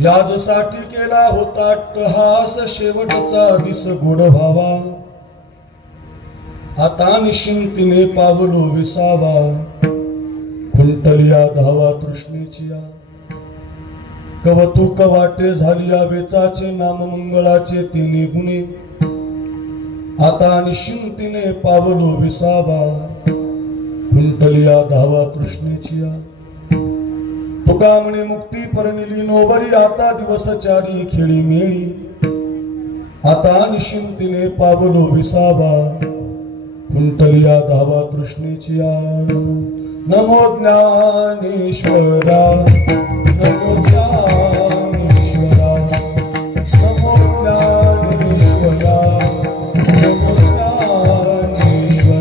याजसाठी केला होता अट्टहास, शेवटचा दिस गोड व्हावा. आता निश्चिंतीने पावलो विसावा, खुंटलिया धावा तृष्णेची या. कवतुक वाटे झाली या वेचाचे, नाममंगळाचे तिन्ही गुणे. आता निश्चिंतीने पावलो विसावा, खुंटलिया धावा तृष्णेची या. तुका म्हणे मुक्ती परनिली नोबरी, आता दिवसचारी खेळी मेळी. आता निश्चिंतीने पावलो विसावा, खुंटलिया धावा तृष्णेची या. नमो ज्ञानेश्वरा, नमो ज्ञानेश्वरा, नमो ज्ञानेश्वरा, नमो ज्ञानेश्वरा,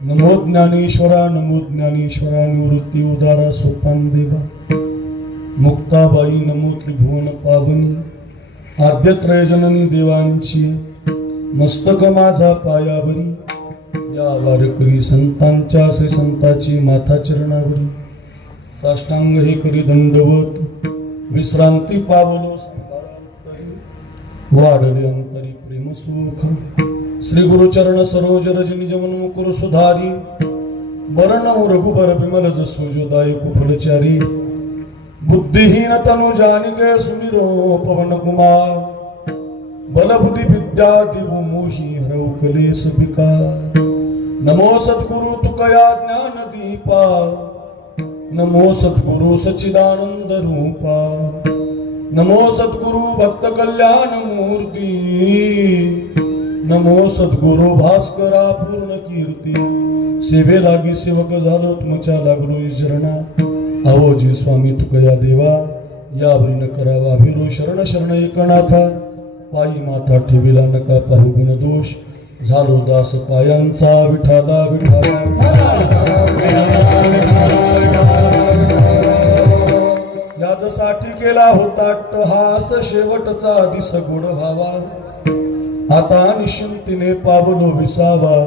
नमो ज्ञानेश्वरा, नमो ज्ञानेश्वरा, निवृत्ती उदारा सोपान देवा. मुक्ताबाई नमो त्रिभुवन पावनी, आद्यत्रय जननी देवांची. मस्तक माझा पायावरी, या वारकरी संतांच्या से संताची माथा चरणावरी. साष्टांग हे करी दंडवत, विश्रांती पावलो वाढले अंतरी प्रेम सुख. श्री गुरुचरण सरोज रज निज मन मुकुर सुधारी. बरणौ रघुबर विमल जसु जो दायकु फलचारी. बुद्धिहीन तनु जानिके सुमिरो पवन कुमार. बल बुद्धि विद्या दिवु मोहि हरौ कलेश विकार. नमो सद्गुरु तुकया ज्ञान दीपा, नमो सद्गुरु सच्चिदानंद रूपा. नमो सद्गुरु भक्त कल्याण मूर्ती, नमो सद्गुरु भास्करा पूर्ण कीर्ती. सेवे लागी सेवक झालो तुमच्या लागलो शरणा. आवोजी स्वामी तुकया देवा, यावरी न करावा भिरो. शरण शरण एकनाथा, पायी माथा ठेविला नका पाहू गुण दोष. झालो दास पायांचा विठाला विठाला. याजसाठी केला होता अट्टहास, शेवटचा दिस गोड व्हावा. आता निश्चिंतीने पावलो विसावा,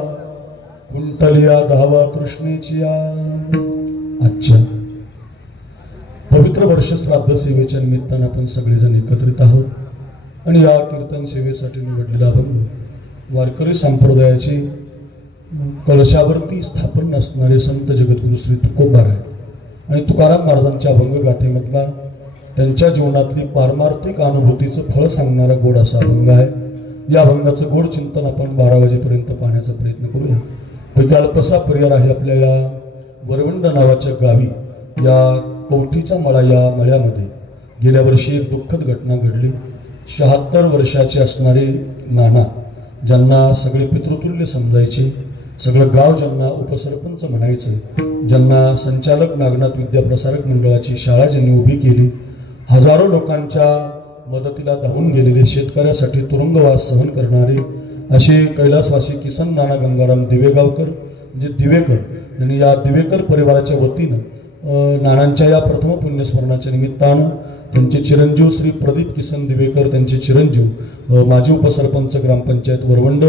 खुंटलिया धावा तृष्णेची या. आजच्या पवित्र वर्ष श्राद्ध सेवेच्या निमित्तानं आपण सगळेजण एकत्रित आहोत आणि या कीर्तन सेवेसाठी निवडलेला अभंग वारकरी संप्रदायाचे कळशावरती स्थापन असणारे संत जगद्गुरु श्री तुकोबार आहे. आणि तुकाराम महाराजांच्या अभंग गाथेमधला त्यांच्या जीवनातली पारमार्थिक अनुभूतीचं फळ सांगणारा गोड असा अभंग आहे. या अभंगाचं गोड चिंतन आपण 12 वाजेपर्यंत पाहण्याचा प्रयत्न करूया. पैकी अल्पसा परिवार आहे आपल्या या वरवंड नावाच्या गावी. या कवठीचा मळा, या मळ्यामध्ये गेल्या वर्षी एक दुःखद घटना घडली. 76 वर्षाचे असणारे नाना, ज्यांना सगळे पितृतुल्य समजायचे, सगळं गाव ज्यांना उपसरपंच म्हणायचं, ज्यांना संचालक नागनाथ विद्याप्रसारक मंडळाची शाळा ज्यांनी उभी केली, हजारो लोकांच्या मदतीला धावून गेलेले, शेतकऱ्यासाठी तुरुंगवास सहन करणारे असे कैलासवासी किसन नाना गंगाराम दिवेगावकर म्हणजे दिवेकर यांनी या दिवेकर परिवाराच्या वतीनं नानांच्या या प्रथम पुण्यस्मरणाच्या निमित्तानं त्यांचे चिरंजीव श्री प्रदीप किसन दिवेकर, त्यांचे चिरंजीव माजी उपसरपंच ग्रामपंचायत वरवंड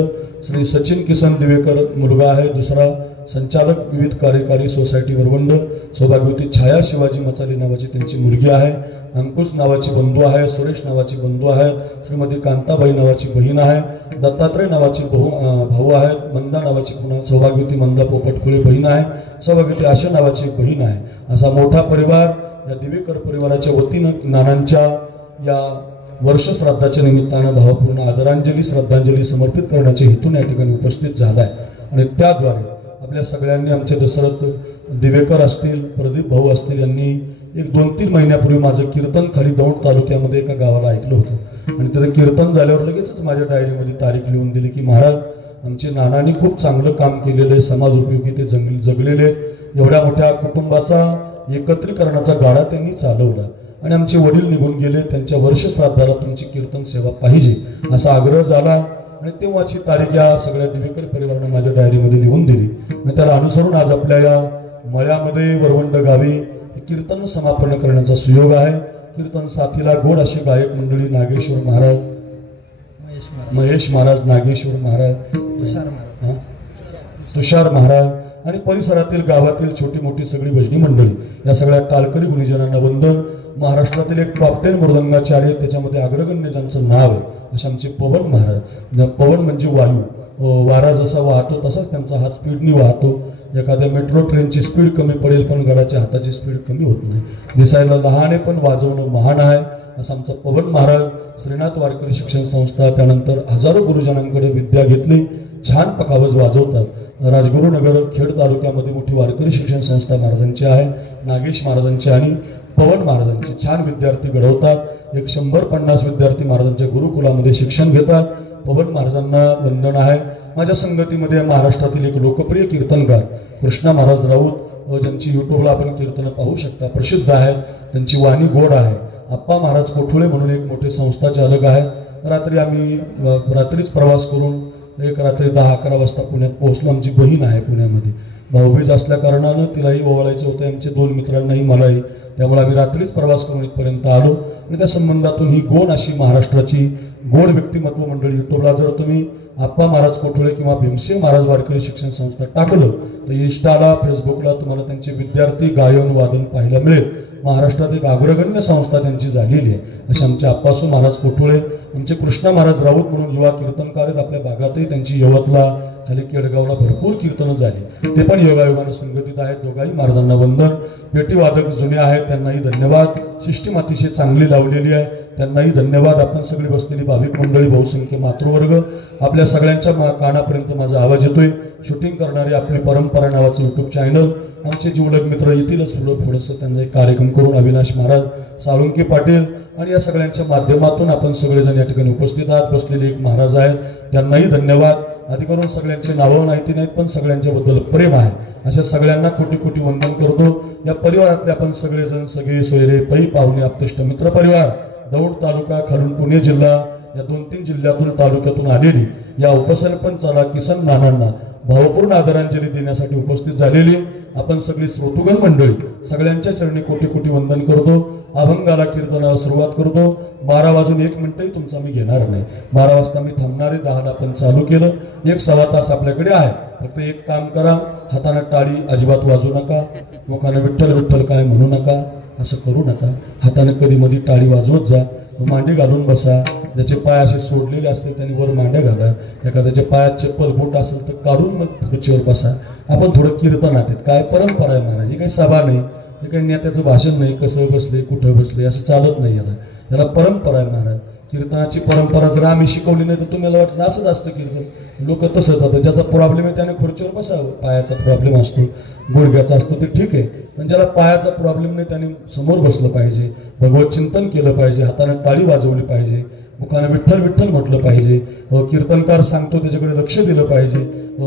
श्री सचिन किसन दिवेकर मुलगा आहे, दुसरा संचालक विविध कार्यकारी सोसायटी वरवंड सौभाग्यवती छाया शिवाजी मचाली नावाची त्यांची मुलगी आहे, अंकुश नावाची बंधू आहे, सुरेश नावाची बंधू आहे, श्रीमती कांताबाई नावाची बहीण आहे, दत्तात्रय नावाची भाऊ आहे, मंदा नावाची पुन्हा सौभाग्यवती मंदा पोपटकुळे बहीण आहे, सौभाग्यवती आशा नावाची एक बहीण आहे. असा मोठा परिवार या दिवेकर परिवाराच्या वतीनं नानांच्या या वर्ष श्राद्धाच्या निमित्तानं भावपूर्ण आदरांजली श्रद्धांजली समर्पित करण्याच्या हेतून या ठिकाणी उपस्थित झाला आहे. आणि त्याद्वारे आपल्या सगळ्यांनी आमचे दशरथ दिवेकर असतील, प्रदीप भाऊ असतील, यांनी एक 2-3 महिन्यापूर्वी माझं कीर्तन खाली दौंड तालुक्यामध्ये एका गावाला ऐकलं होतं. आणि त्याचं कीर्तन झाल्यावर लगेचच माझ्या डायरीमध्ये तारीख लिहून दिली की महाराज, आमचे नानांनी खूप चांगलं काम केलेलं, समाज उपयोगी ते जगलेले, एवढ्या मोठ्या कुटुंबाचा एकत्रीकरणाचा गाडा त्यांनी चालवला आणि आमचे वडील निघून गेले, त्यांच्या वर्ष श्राद्धाला तुमची कीर्तन सेवा पाहिजे असा आग्रह झाला. आणि तेव्हाची तारीख या सगळ्या दिवेकर परिवाराने माझ्या डायरीमध्ये लिहून दिली. आणि त्याला अनुसरून आज आपल्या या मळ्यामध्ये वरवंड गावी कीर्तन समापन करण्याचा सुयोग आहे. कीर्तन साथीला गोड अशी गायक मंडळी नागेश्वर महाराज, महेश महाराज, नागेश्वर महाराज, तुषार महाराज आणि परिसरातील गावातील छोटी मोठी सगळी भजनी मंडळी, या सगळ्या टाळकरी गुणीजनांना वंदन. महाराष्ट्रातील एक टॉप 10 मृदंगाचार्य, त्याच्यामध्ये अग्रगण्य ज्यांचं नाव आहे असे आमचे पवन महाराज. पवन म्हणजे वायू, वारा जसा वाहतो तसाच त्यांचा हात स्पीडनी वाहतो. एखाद्या मेट्रो ट्रेनची स्पीड कमी पडेल पण गडाच्या हाताची स्पीड कमी होत नाही. दिसायला लहान आहे पण वाजवणं महान आहे असं आमचं पवन महाराज. श्रीनाथ वारकरी शिक्षण संस्था, त्यानंतर हजारो गुरुजनांकडे विद्या घेतली, छान पखावज वाजवतात. राजगुरुनगर खेड तालुक्यामध्ये मोठी वारकरी शिक्षण संस्था महाराजांची आहे, नागेश महाराजांची आणि पवन महाराजांचे छान विद्यार्थी घडवतात. एक 150 विद्यार्थी महाराजांच्या गुरुकुलामध्ये शिक्षण घेतात. पवन महाराजांना वंदन आहे. माझ्या संगतीमध्ये महाराष्ट्रातील एक लोकप्रिय कीर्तनकार कृष्णा महाराज राऊत, ज्यांची युट्यूबला आपण कीर्तनं पाहू शकता, प्रसिद्ध आहेत, त्यांची वाणी गोड आहे. आप्पा महाराज कोठुळे म्हणून एक मोठे संस्था चालक आहे. रात्रीच प्रवास करून एक रात्री 10-11 वाजता पुण्यात पोहोचलो. आमची बहीण आहे पुण्यामध्ये, भाऊबीज असल्या कारणानं तिलाही ओवाळायचं होतं, आमचे 2 मित्रांनाही मलाही, त्यामुळे आम्ही रात्रीच प्रवास करून इथपर्यंत आलो. आणि त्या संबंधातून ही गोड अशी महाराष्ट्राची गोड व्यक्तिमत्व मंडळी, युट्यूबला जर तुम्ही आप्पा महाराज कोठुळे किंवा भीमसेन महाराज वारकरी शिक्षण संस्था टाकलं तर इंस्टाला, फेसबुकला तुम्हाला त्यांचे विद्यार्थी गायन वादन पाहायला मिळेल. महाराष्ट्रात एक अग्रगण्य संस्था त्यांची झालेली आहे. असे आमचे आप्पासू महाराज कोठुळे, आमचे कृष्णा महाराज राऊत म्हणून युवा कीर्तनकार आहेत. आपल्या भागातही त्यांची यवतला, खाली केडगावला भरपूर कीर्तनं झाली, ते पण योगायोगाने संघटित आहेत. दोघाही महाराजांना वंदन. पेटीवादक जुने आहेत, त्यांनाही धन्यवाद. सिस्टीम अतिशय चांगली लावलेली आहे, त्यांनाही धन्यवाद. आपण सगळी बसलेली भाविक मंडळी, बहुसंख्य मातृवर्ग, आपल्या सगळ्यांच्या कानापर्यंत माझा आवाज येतोय. शूटिंग करणारी आपली परंपरा नावाचं युट्यूब चॅनल, आमचे जीवलग मित्र येतीलच थोडंसं त्यांचा एक कार्यक्रम करून, अविनाश महाराज, साळुंके पाटील आणि या सगळ्यांच्या माध्यमातून आपण सगळेजण या ठिकाणी उपस्थित आहात. बसलेले एक महाराज आहेत, त्यांनाही धन्यवाद. आधी करून सगळ्यांचे नावं माहिती नाहीत पण सगळ्यांच्याबद्दल प्रेम आहे, अशा सगळ्यांना कोटी कोटी वंदन करतो. या परिवारातले आपण सगळेजण, सगळे सोयरे, पै पाहुणे, आप्तेष्ट मित्र परिवार, दौंड तालुका, खालून पुणे जिल्हा, या 2-3 जिल्ह्यातून तालुक्यातून आलेली या उपसरपंचाला, किसन नानांना भावपूर्ण आदरांजली देण्यासाठी उपस्थित झालेली आपण सगळी श्रोतुगण मंडळी, सगळ्यांच्या चरणी कोटी कोटी वंदन करतो. अभंगाला, कीर्तनाला सुरुवात करतो. 12 वाजून 1 मिनिटही तुमचा मी घेणार नाही. 12 वाजता मी थांबणारे, 10ला आपण चालू केलं. 1-1.25 तास आपल्याकडे आहे. फक्त एक काम करा, हाताने टाळी अजिबात वाजू नका, मुखाने विठ्ठल विठ्ठल काय म्हणू नका, असं करू नका. हाताने कधी मध्ये टाळी वाजवत जा. मांडी घालून बसा. ज्याचे पाय असे सोडलेले असतील त्यांनी वर मांड्या घाला. एखाद्याच्या पायात चप्पल बोट असेल तर काढून मग खुर्चीवर बसा. आपण थोडं कीर्तन आहेत, काय परंपरा आहे महाराज, ही काही सभा नाही, हे काही नेत्याचं भाषण नाही, कसं बसले कुठं बसले असं चालत नाही. याला परंपरा आहे महाराज. कीर्तनाची परंपरा जर आम्ही शिकवली नाही तर तुम्हाला वाटतं असंच असतं कीर्तन, लोक तसंच. आता ज्याचा प्रॉब्लेम आहे त्याने खुर्चीवर बसावं. पायाचा प्रॉब्लेम असतो, गुडघ्याचा असतो, ते ठीक आहे, पण ज्याला पायाचा प्रॉब्लेम नाही त्याने समोर बसलं पाहिजे, भगवत चिंतन केलं पाहिजे, हाताने टाळी वाजवली पाहिजे, मुखाने विठ्ठल विठ्ठल म्हटलं पाहिजे, कीर्तनकार सांगतो त्याच्याकडे लक्ष दिलं पाहिजे.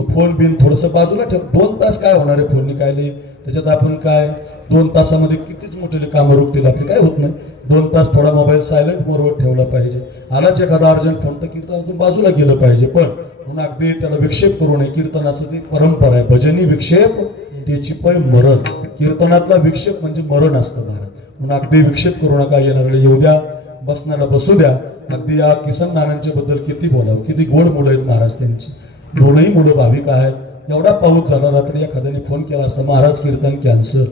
फोन बिन थोडंसं बाजूला ठेव. 2 तास काय होणार आहे फोननी, काय नाही त्याच्यात. आपण काय 2 तासामध्ये कितीच मोठे कामं रुकतील आपली, काय होत नाही. 2 तास थोडा मोबाईल सायलेंट मोडवर ठेवला पाहिजे. आलाच एखादा अर्जंट फोन तर कीर्तनातून बाजूला गेलं पाहिजे, पण म्हणून अगदी त्याला विक्षेप करू नये. कीर्तनाचं ती परंपरा आहे, भजनी विक्षेप त्याची पै मरण. कीर्तनातला विक्षेप म्हणजे मरण असतं महाराज. म्हणून अगदी विक्षेप करू नका. येणाऱ्याला येऊ द्या, बसण्याला बसू द्या. अगदी या किसन नानांच्या बद्दल किती बोलावं, किती गोड मुलं आहेत महाराज त्यांची. दोनही मुलं भाविक आहेत. एवढा पाऊस झाला, रात्री एखाद्याने फोन केला असता, महाराज कीर्तन कॅन्सल,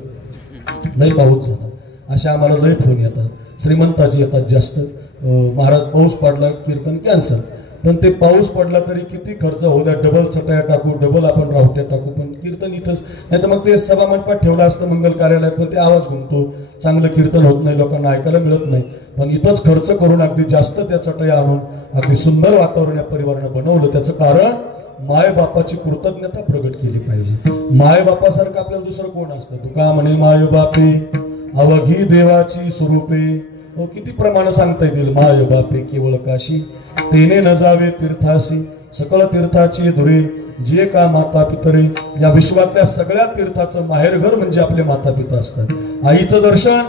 लई पाऊस झाला. अशा आम्हाला लई फोन येतात, श्रीमंताची येतात जास्त. महाराज पाऊस पडला, कीर्तन कॅन्सल. पण ते पाऊस पडला तरी किती खर्च होऊ द्या, डबल चटया टाकू, डबल आपण रावट्या टाकू, पण कीर्तन इथंच. नाही तर मग ते सभा मंडपात ठेवलं असतं मंगल कार्यालयात, पण ते आवाज घुमतो, चांगलं कीर्तन होत नाही, लोकांना ऐकायला मिळत नाही. पण इथंच खर्च करून अगदी जास्त त्या चटया आणून अगदी सुंदर वातावरण या परिवारानं बनवलं. त्याचं कारण माय बापाची कृतज्ञता प्रगट केली पाहिजे. माय बापासारखं आपल्याला दुसरं कोण असतं? तुका म्हणे माय बापे अवघी देवाची स्वरूपे. हो, किती प्रमाण सांगता येतील. माय बापे केवळ काशी, तेने न जावे तीर्थासी, सकल तीर्थाची धुरे, जे का माता पितरे. या विश्वातल्या सगळ्या तीर्थाचं माहेरघर म्हणजे आपले माता पिता असतात. आईचं दर्शन,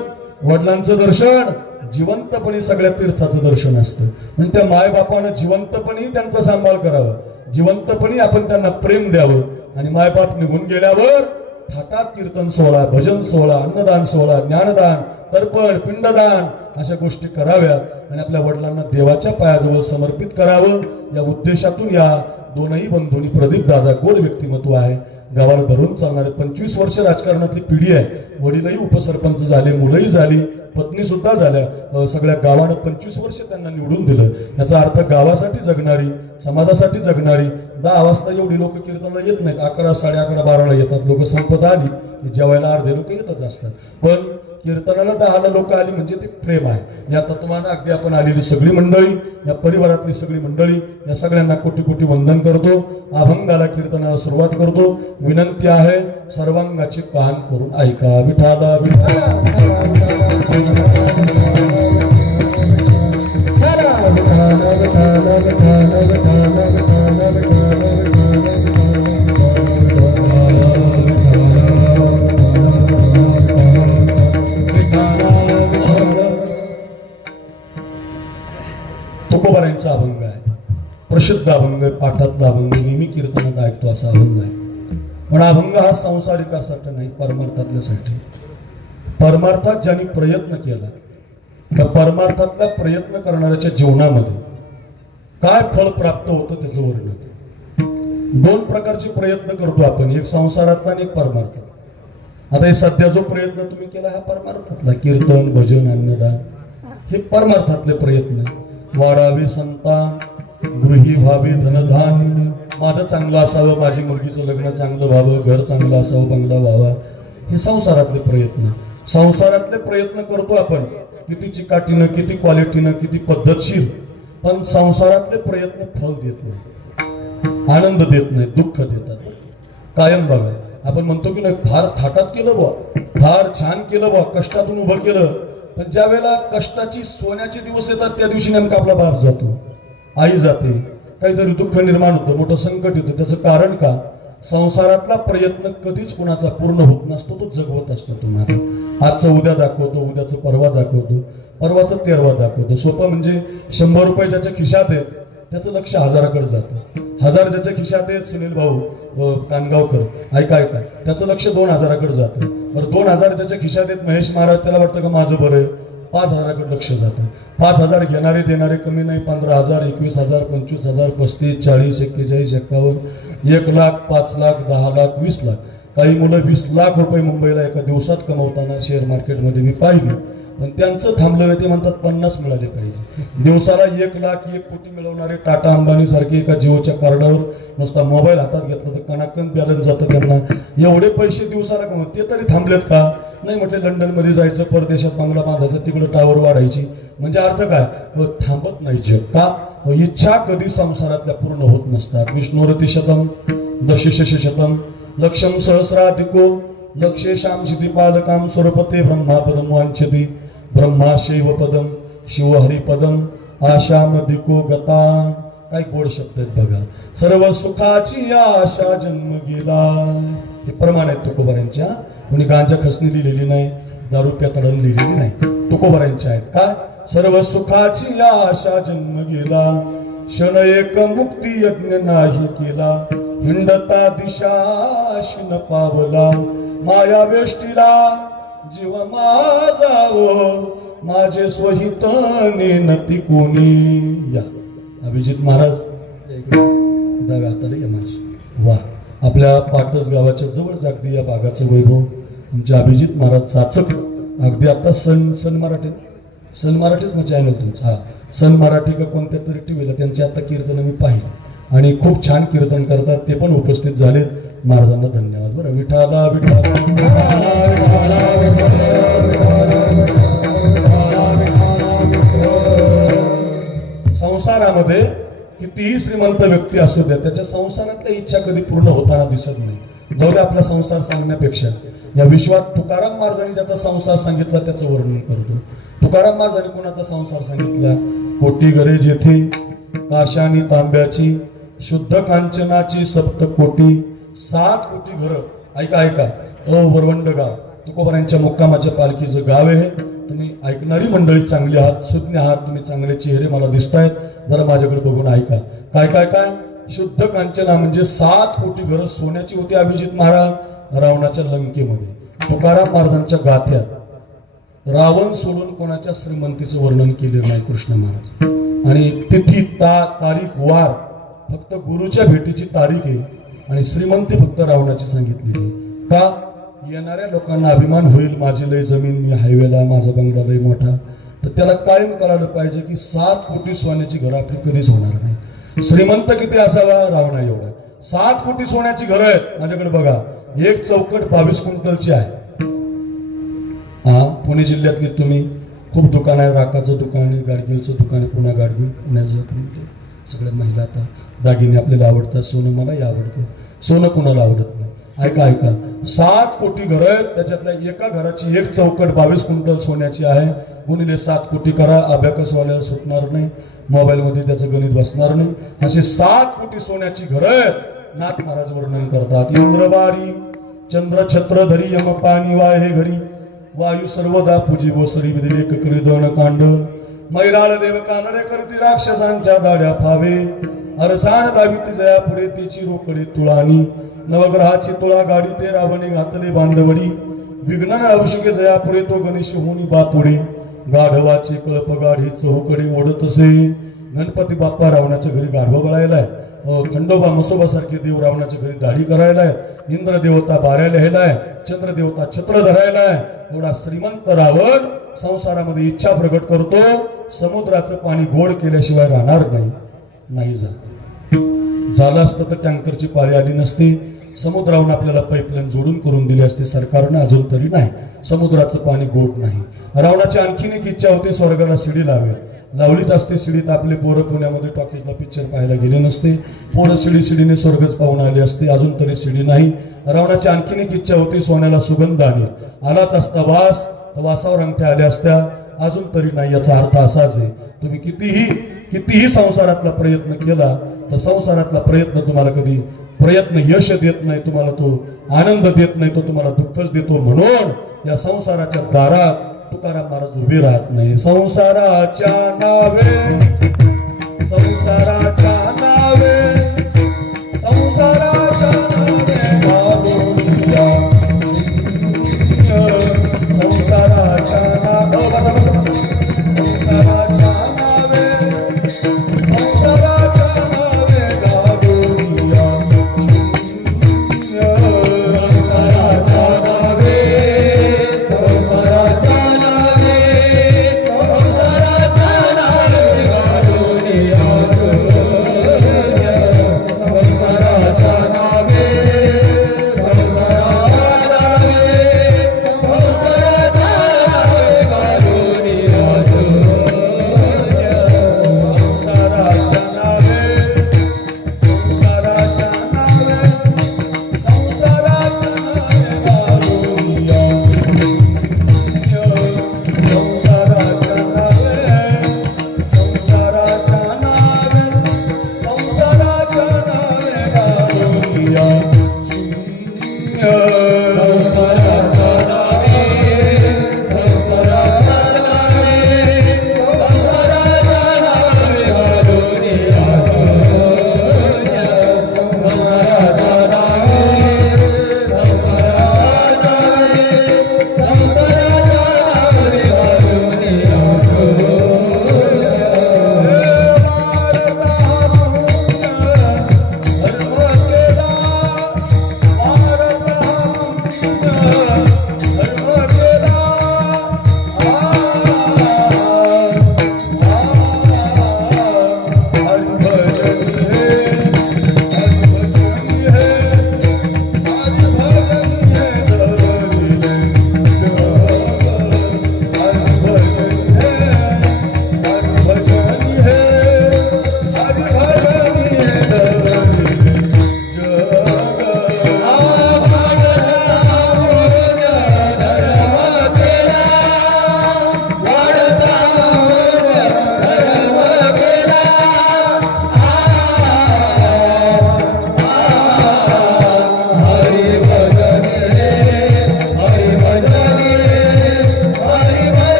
वडिलांचं दर्शन, जिवंतपणे सगळ्या तीर्थाचं दर्शन असतं. म्हणजे त्या माय बापानं जिवंतपणे त्यांचा सांभाळ करावा, जिवंतपणे आपण त्यांना प्रेम द्यावं. आणि मायबाप निघून गेल्यावर थाटात कीर्तन सोहळा, भजन सोहळा, अन्नदान सोहळा, ज्ञानदान, तर्पण, पिंडदान अशा गोष्टी कराव्यात आणि आपल्या वडिलांना देवाच्या पायाजवळ समर्पित करावं. या उद्देशातून या दोनही बंधूंनी, प्रदीप दादा गोड व्यक्तिमत्व आहे, गावाला धरून चालणारे. 25 वर्ष राजकारणातली पिढी आहे. वडीलही उपसरपंच झाले, मुलंही झाली, पत्नी सुद्धा झाल्या. सगळ्या गावानं 25 वर्ष त्यांना निवडून दिलं. याचा अर्थ गावासाठी जगणारी, समाजासाठी जगणारी. 10 वाजता एवढी लोक कीर्तनाला येत नाहीत, 11, 11:30, 12ला येतात लोक. संपत आली की जेवायला अर्धे लोक येतच असतात. पण कीर्तनाला 10ला लोक आली म्हणजे ते प्रेम आहे. या तत्वानं अगदी आपण आलेली सगळी मंडळी, या परिवारातली सगळी मंडळी, या सगळ्यांना कोटी कोटी वंदन करतो. अभंगाला, कीर्तनाला सुरुवात करतो. विनंती आहे सर्वांगाचे कान करून ऐका. विठाला विठाला तुकोबारांचा अभंग आहे, प्रसिद्ध अभंग, पाठातला अभंग, नेहमी कीर्तनात ऐकतो असा अभंग आहे. पण अभंग हा संसारिकासाठी नाही, परमार्थातल्यासाठी. परमार्थात ज्यांनी प्रयत्न केला, त्या परमार्थातला प्रयत्न करणाऱ्याच्या जीवनामध्ये काय फळ प्राप्त होतं त्याचं वर्णन. 2 प्रकारचे प्रयत्न करतो आपण, एक संसारातला आणि एक परमार्थात. आता हे सध्या जो प्रयत्न तुम्ही केला हा परमार्थातला, कीर्तन, भजन, अन्नदान, हे परमार्थातले प्रयत्न. वाढावे संतान, गृही व्हावे धनधान्य, माझं चांगलं असावं, माझी मुलगीचं लग्न चांगलं व्हावं, घर चांगलं असावं, बंगला व्हावा, हे संसारातले प्रयत्न. संसारातले प्रयत्न करतो आपण किती चिकाटीनं, किती क्वालिटीनं, किती पद्धतशीर. पण संसारातले प्रयत्न फल देत नाही, आनंद देत नाही, दुःख देतात. कायम बघा, आपण म्हणतो की नाही फार थाटात केलं बा, फार छान केलं बा, कष्टातून उभं केलं. पण ज्या वेळेला कष्टाची सोन्याचे दिवस येतात त्या दिवशी नेमका आपला बाप जातो, आई जाते, काहीतरी दुःख निर्माण होतं, मोठं संकट येतं. त्याचं कारण का? संसारातला प्रयत्न कधीच कुणाचा पूर्ण होत नसतो, तो जगवत असतो तुम्हाला. आजचं उद्या दाखवतो, उद्याचं परवा दाखवतो, परवाचं 13वा दाखवतो. सोपं म्हणजे 100 रुपये ज्याच्या खिशात आहेत त्याचं लक्ष 1000कडे जातं. 1000 ज्याच्या खिशात आहेत, सुनील भाऊ कानगावकर, ऐका, त्याचं लक्ष 2000कडे जातं. बरं 2000 ज्याच्या खिशात आहेत, महेश महाराज, त्याला वाटतं का माझं बरं आहे, 5000कडे लक्ष जातं. 5000 घेणारे देणारे कमी नाही, 15000, 21000, 25000, 35, 40, 41, 51, 1 लाख, 5 लाख, 10 लाख, 20 लाख. काही मुलं 20 लाख रुपये मुंबईला एका दिवसात कमवताना शेअर मार्केटमध्ये मी पाहिली. पण त्यांचं थांबलं नाही, ते म्हणतात 50 मिळाले पाहिजे. दिवसाला 1 लाख, 1 कोटी मिळवणारे टाटा अंबानी सारखे एका जिओच्या कार्डावर नुसता मोबाईल हातात घेतला तर कणाकण बॅलन्स जातं त्यांना. एवढे पैसे दिवसाला कमवत, ते तरी थांबलेत का? नाही म्हटले लंडनमध्ये जायचं, परदेशात बंगला बांधायचं, तिकडे टावर वाढायची. म्हणजे अर्थ काय? थांबत नाही जग. का? इच्छा कधी संसारातल्या पूर्ण होत नसतात. विष्णुरती शतम दशशतम लक्षम सहस्राधिको लक्षेशाम शितिपालकाम स्वरपते ब्रह्मापदम वांछति ब्रह्मा शैव पदम शिवहरिपदम आशामधिको गता. काय गोड शब्द आहेत बघा. सर्व सुखाची आशा जन्म गेला, हे प्रमाण आहेत तुकोबारांच्या. कोणी गांजा खसनी लिहिलेली नाही, दारू प्यातडण लिहिलेली नाही, तुकोबारांच्या आहेत. काय? सर्व सुखाची आशा जन्म गेला, क्षण एक मुक्ती यज्ञ नाही केला, हिंडता दिशाशी न पावला माया वेष्टीला जीव माझाव माझे स्वहित नेनती कोणी. या अभिजित महाराज इकडे डाव्या हाताला या माझी. वा, आपल्या पाटस गावाच्या जवळ जागदी या बागाचं वैभव आमचे अभिजित महाराज चाचक. अगदी आता सन मराठीच मग चॅनल तुमचं. हा, सन मराठी का कोणत्या तरी टीव्हीला त्यांची आता कीर्तन मी पाहिली आणि खूप छान कीर्तन करतात. ते पण उपस्थित झाले. महाराजांना धन्यवाद. बरं, विठाला संसारामध्ये कितीही श्रीमंत व्यक्ती असू द्या, त्याच्या संसारातल्या इच्छा कधी पूर्ण होताना दिसत नाही. जाऊ द्या आपला संसार सांगण्यापेक्षा या विश्वात तुकाराम महाराजांनी ज्याचा संसार सांगितला त्याचं वर्णन करतो. तुकाराम महाराजांनी कोणाचा संसार सांगितला? कोटी घरे जेथे काशानी तांब्याची शुद्ध कांचनाची सप्तकोटी 7 कोटी घर. ऐका वरवंड गाव तुकोबारांच्या मुक्कामाच्या पालखीचं गाव आहे. तुम्ही ऐकणारी मंडळी चांगली आहात, सुज्ञ आहात, तुम्ही चांगले चेहरे मला दिसतायत. जरा माझ्याकडे बघून ऐका. काय शुद्ध कांचना म्हणजे 7 कोटी घर सोन्याची होती. अभिजित महाराज रावणाच्या लंकेमध्ये तुकाराम महाराजांच्या गाथ्यात रावण सोडून कोणाच्या श्रीमंतीचं वर्णन केलेलं नाही कृष्ण महाराज. आणि तिथी तारीख वार फक्त गुरुच्या भेटीची तारीख आहे आणि श्रीमंती फक्त रावणाची सांगितलेली. का? येणाऱ्या लोकांना अभिमान होईल, माझी लय जमीन, मी हायवेला, माझा बंगला लय मोठा. तर त्याला कायम कळालं पाहिजे की 7 कोटी सोन्याची घरं आपली कधीच होणार नाही. श्रीमंत किती असावा? रावणा एवढा. 7 कोटी सोन्याची घरं आहेत. माझ्याकडे बघा, एक चौकट 22 क्विंटलची आहे. हा, पुणे जिल्ह्यातली तुम्ही खूप दुकान आहे. राकाचं दुकान आहे, गाडगिलचं दुकान आहे, पुन्हा गाडगिल पुण्याचं. सगळ्या महिला आता दागिने आपल्याला आवडतात. सोनं मलाही आवडतं. सोनं कुणाला आवडत नाही? ऐका 7 कोटी घरं आहेत. त्याच्यातल्या एका घराची एक चौकट 22 क्विंटल सोन्याची आहे. गुणिले 7 कोटी करा. अभ्याकसवाल्याला सुटणार नाही, मोबाईलमध्ये त्याचं गणित बसणार नाही. असे 7 कोटी सोन्याची घरं आहेत. नाथ महाराज वर्णन करतात. इंद्रबारी चंद्र छत्र धरी यम पाणी वाहे घरी वायू सर्वदा पूजी बोसरी विधिलेख करी दोन कांड मैराळ देव कानडे करती राक्षसांच्या दाड्या फावे अरसाण दाविती जया पुढे तिची रोकडे तुळानी नवग्रहाची तुळा गाडी ते रावणे घातले बांधवडी विघ्न औषगे जया पुढे तो गणेश होनी बापुढे गाढवाचे कळप गाढी चौकडे ओढत असे. गणपती बाप्पा रावणाच्या घरी गाढव गळायलाय. खंडोबा मसोबा सारखे देव रावणाच्या घरी दाढी करायलाय. इंद्र देवता बाऱ्याला हेलाय. चंद्र देवता छत्र धरायलाय. एवढा श्रीमंत रावण संसारामध्ये इच्छा प्रकट करतो, समुद्राचं पाणी गोड केल्याशिवाय राहणार नाही झालं असतं तर टँकरची पाळी आली नसती. समुद्रावरून आपल्याला पाईपलाईन जोडून करून दिली असते सरकारनं, अजून तरी नाही. समुद्राचं पाणी गोड नाही. रावणाची आणखीन एक इच्छा होती, स्वर्गाला शिडी लावेल. लावलीच असते शिडीत आपले पोरं पुण्यामध्ये टॉकीजला पिक्चर पाहायला गेले नसते. पोरं शिडीने स्वर्गच पाहून आले असते, अजून तरी शिडी नाही. रावणाची आणखीन एक इच्छा होती, सोन्याला सुगंध आणेल. आलाच असता वास, तर वासावर अंगठ्या आल्या असत्या, अजून तरी नाही. याचा अर्थ असाच आहे, तुम्ही कितीही संसारातला प्रयत्न केला तर संसारातला प्रयत्न तुम्हाला कधी यश देत नाही, तुम्हाला तो आनंद देत नाही, तो तुम्हाला दुःखच देतो. म्हणून या संसाराच्या दारात तुकाराम महाराज उभे राहत नाही. संसाराच्या नावे संसाराच्या नावे संसाराच्या नावे संसाराच्या नावे संसाराच्या नावे संसाराच्या नावे गाडोनिया संसाराच्या नावे संसाराच्या नावे संसाराच्या नावे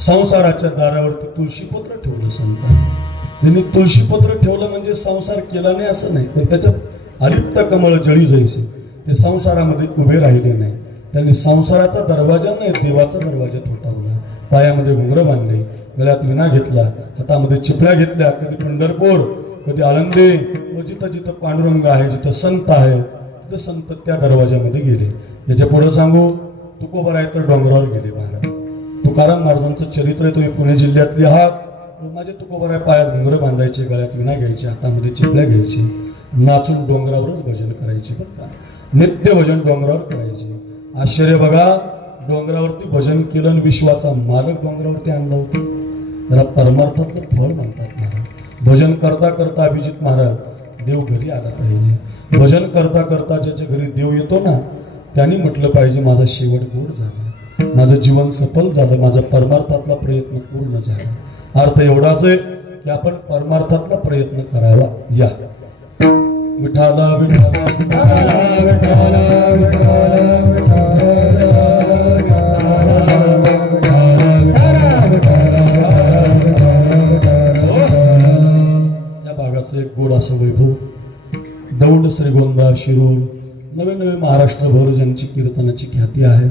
संसाराच्या दारावरती तुळशीपत्र ठेवलं संतांनी. त्यांनी तुळशीपत्र ठेवलं म्हणजे संसार केला नाही असं नाही, पण त्याच्यात अलिप्त कमळ जळी जैसे ते संसारामध्ये उभे राहिले नाही. त्यांनी संसाराचा दरवाजा नाही, देवाचा दरवाजा ठोठावला. पायामध्ये घुंगरं बांधले, गळ्यात विणा घेतला, हातामध्ये चिपळ्या घेतल्या. कधी पंढरपूर, कधी आळंदी, व जिथं जिथं पांडुरंग आहे, जिथं संत आहे, तिथं संत त्या दरवाजामध्ये गेले. याच्या पुढे सांगू, तुकोबाराय तर डोंगरावर गेले महाराज. तुकाराम महाराजांचं चरित्र आहे. तुम्ही पुणे जिल्ह्यातले आहात. माझे तुकोबाराय पायात घुंगरं बांधायचे, गळ्यात विणा घ्यायचे, हातामध्ये चिपळ्या घ्यायचे, नाचून डोंगरावरच भजन करायचे. बरं का, नित्य भजन डोंगरावर करायचे. आश्चर्य बघा, डोंगरावरती भजन केलं आणि विश्वाचा मालक डोंगरावरती आणलं होतं. त्याला परमार्थातलं फळ म्हणतात महाराज. भजन करता करता अभिजित महाराज देव घरी आला पाहिजे. भजन करता करता ज्याच्या घरी देव येतो ना, त्यांनी म्हटलं पाहिजे माझा शेवट गोड झाला, माझं जीवन सफल झालं, माझा परमार्थातला प्रयत्न पूर्ण झाला. अर्थ एवढाच आहे की आपण परमार्थातला प्रयत्न करावा. या विठाला विठाला विठाला विठाला विठाला एक गोड असं वैभव. दौंड, श्रीगोंदा, शिरूर, नवे नवे महाराष्ट्रभर ज्यांची कीर्तनाची ख्याती आहे.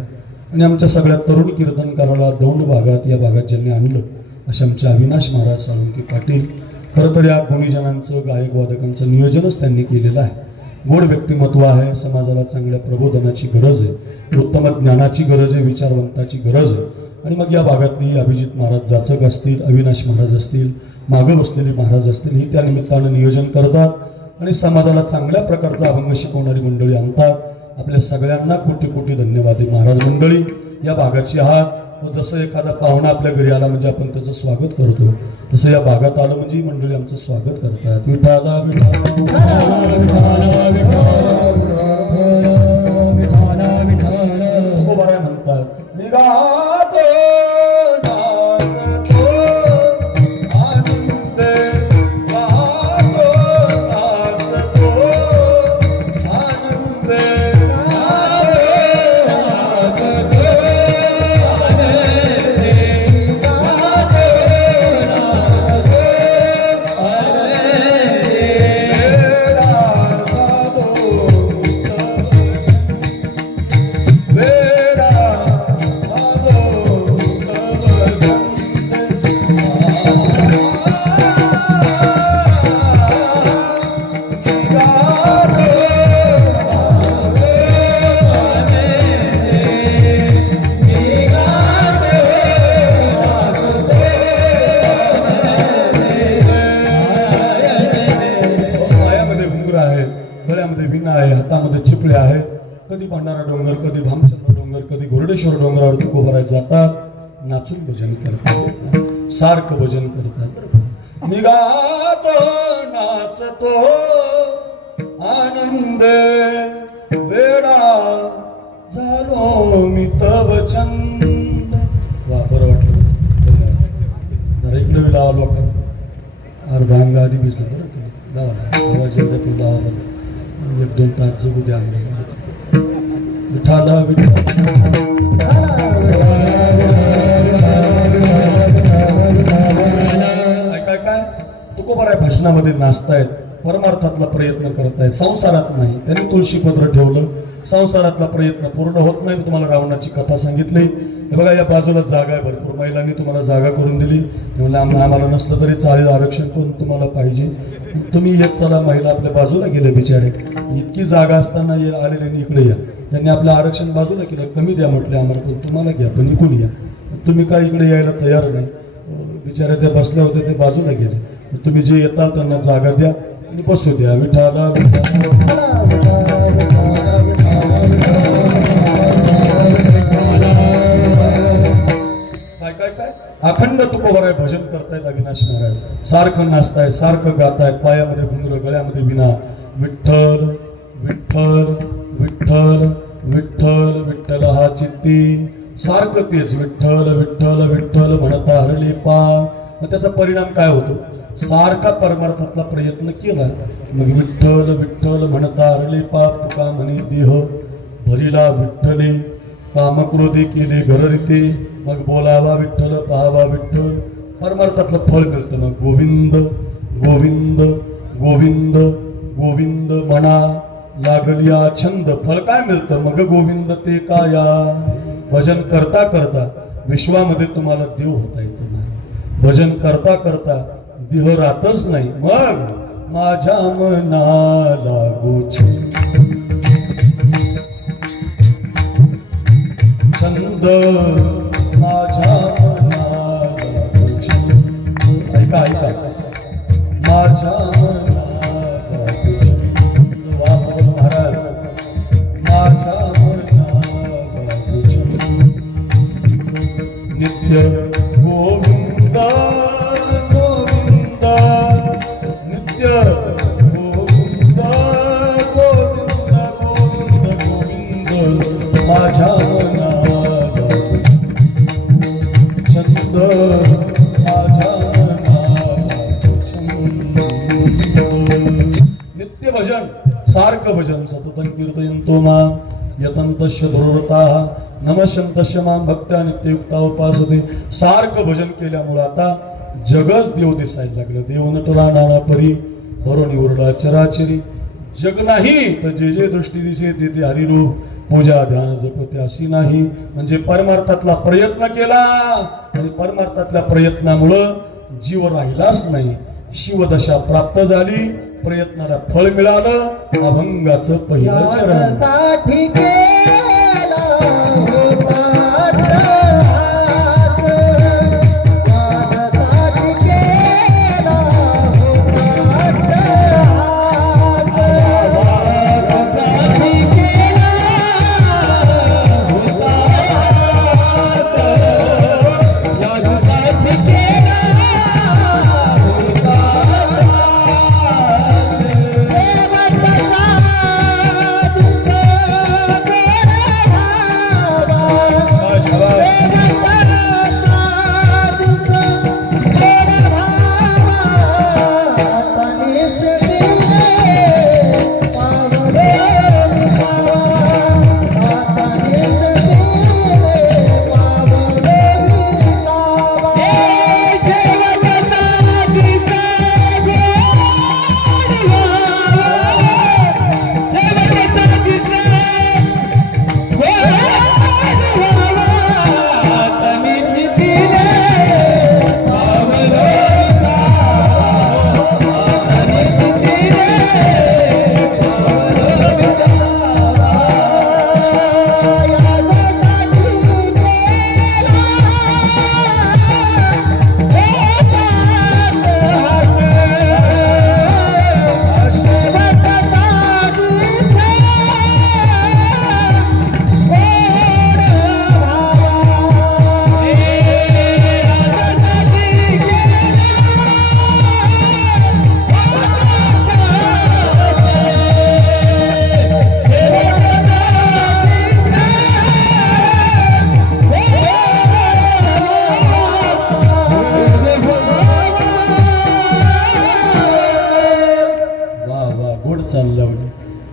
आणि आमच्या सगळ्या तरुण कीर्तनकाराला दौंड भागात, या भागात ज्यांनी आणलं असे आमचे अविनाश महाराज साळुंके पाटील. खरं तर या गुणीजनांचं, गायक वादकांचं नियोजनच त्यांनी केलेलं आहे. गोड व्यक्तिमत्व आहे. समाजाला चांगल्या प्रबोधनाची गरज आहे, उत्तम ज्ञानाची गरज आहे, विचारवंताची गरज आहे. आणि मग या भागातली अभिजित महाराज जाचक असतील, अविनाश महाराज असतील, मागं बसलेली महाराज असतील, ही त्या निमित्तानं नियोजन करतात आणि समाजाला चांगल्या प्रकारचा अभंग शिकवणारी मंडळी आणतात. आपल्या सगळ्यांना कोटी कोटी धन्यवाद. महाराज मंडळी या भागाची आहात. व जसं एखादा पाहुणा आपल्या घरी आला म्हणजे आपण त्याचं स्वागत करतो, तसं या भागात आलं म्हणजे ही मंडळी आमचं स्वागत करतात. विठाला तुकोबाराय म्हणतात, निघातो हातामध्ये चिपळे आहेत. कधी भंडारा डोंगर, कधी भामचंद्र डोंगर, कधी घोरडेश्वर डोंगरावर तुकोबाराय जातात, नाचून भजन करतात, सारखं भजन करतात. निघातो नाचतो आनंद वेडा झालो मी तव चंद. वा, बरं वाटलं. जरा इकडे लावा लोकांना, अर्धा अंग आधी भिजलं. बरं लावा, एक दोन तास जगू द्या. विठाला काय काय तुकोबाराय भजनामध्ये नाचतायत, परमार्थातला प्रयत्न करतायत, संसारात नाही. त्यांनी तुळशीपत्र ठेवलं. संसारातला प्रयत्न पूर्ण होत नाही. मी तुम्हाला रावणाची कथा सांगितली. हे बघा, या बाजूला जागा आहे भरपूर, महिलांनी तुम्हाला जागा करून दिली. म्हणजे आम्हाला नसलं तरी चालेल, आरक्षण पण तुम्हाला पाहिजे. तुम्ही येत चला. महिला आपल्या बाजूला गेले बिचारे. इतकी जागा असताना आलेल्यांनी इकडे या. त्यांनी आपलं आरक्षण बाजूला केलं. कमी द्या म्हटलं आम्हाला, पण तुम्हाला घ्या, पण इकडून या. तुम्ही काय इकडे यायला तयार नाही. बिचारे ते बसले होते, ते बाजूला गेले. तुम्ही जे येताल त्यांना जागा द्या आणि बसू द्या. विठाला काय काय काय अखंड तुकोबाराय भजन करतायत अविनाश महाराज. सारखं नाचतायत, सारखं गातायत, पायामध्ये घुंगरं, गळ्यामध्ये विणा. विठ्ठल विठ्ठल विठ्ठल विठ्ठल विठ्ठल हा चित्ती. सारखं तेच विठ्ठल विठ्ठल विठ्ठल म्हणता हरली पा. मग त्याचा परिणाम काय होतो? सारखा परमार्थातला प्रयत्न केला मग विठ्ठल विठ्ठल म्हणता हरली पाप. तुका म्हणे देह भरिला विठ्ठले, कामक्रोधी केले घररिते. मग बोलावा विठ्ठल पाहावा विठ्ठल परमार्थातलं फळ मिळतं. मग गोविंद गोविंद गोविंद गोविंद म्हणा लागलिया छंद फळ काय मिळतं. मग गोविंद ते काया. भजन करता करता विश्वामध्ये तुम्हाला देव होता येतो नाही. भजन करता करता देह राहतच नाही. मग माझ्या मनाला छंद माझ्या मनाला ऐका ऐका माझ्या मनाला महाराज माझ्या मनाला नित्य गोविंद गोविंद नित्य गोविंद गोविंद गोविंद गोविंद माझ्या मनाला छंद माझ्या मनाला छंद. नित्य भजन सारखं भजन सततं कीर्तयन्तो मां यतन्तस्य दुर्वृताः नमस्यन्तस्य मां भक्त्या नित्ययुक्ता उपासते. सारखं भजन केल्यामुळे आता जगच देव दिसायला लागलं. देव नटला नाना परी हरोणी उरला चराचरी. जग नाही तर जे जे दृष्टी दिसे ते ते हरिरूप पूजा ध्यान जपते अशी नाही. म्हणजे परमार्थातला प्रयत्न केला आणि परमार्थातल्या प्रयत्नामुळं जीव राहिलाच नाही. शिवदशा प्राप्त झाली. प्रयत्नाला फळ मिळालं. अभंगाचं पहिलं चरण साठी केला होता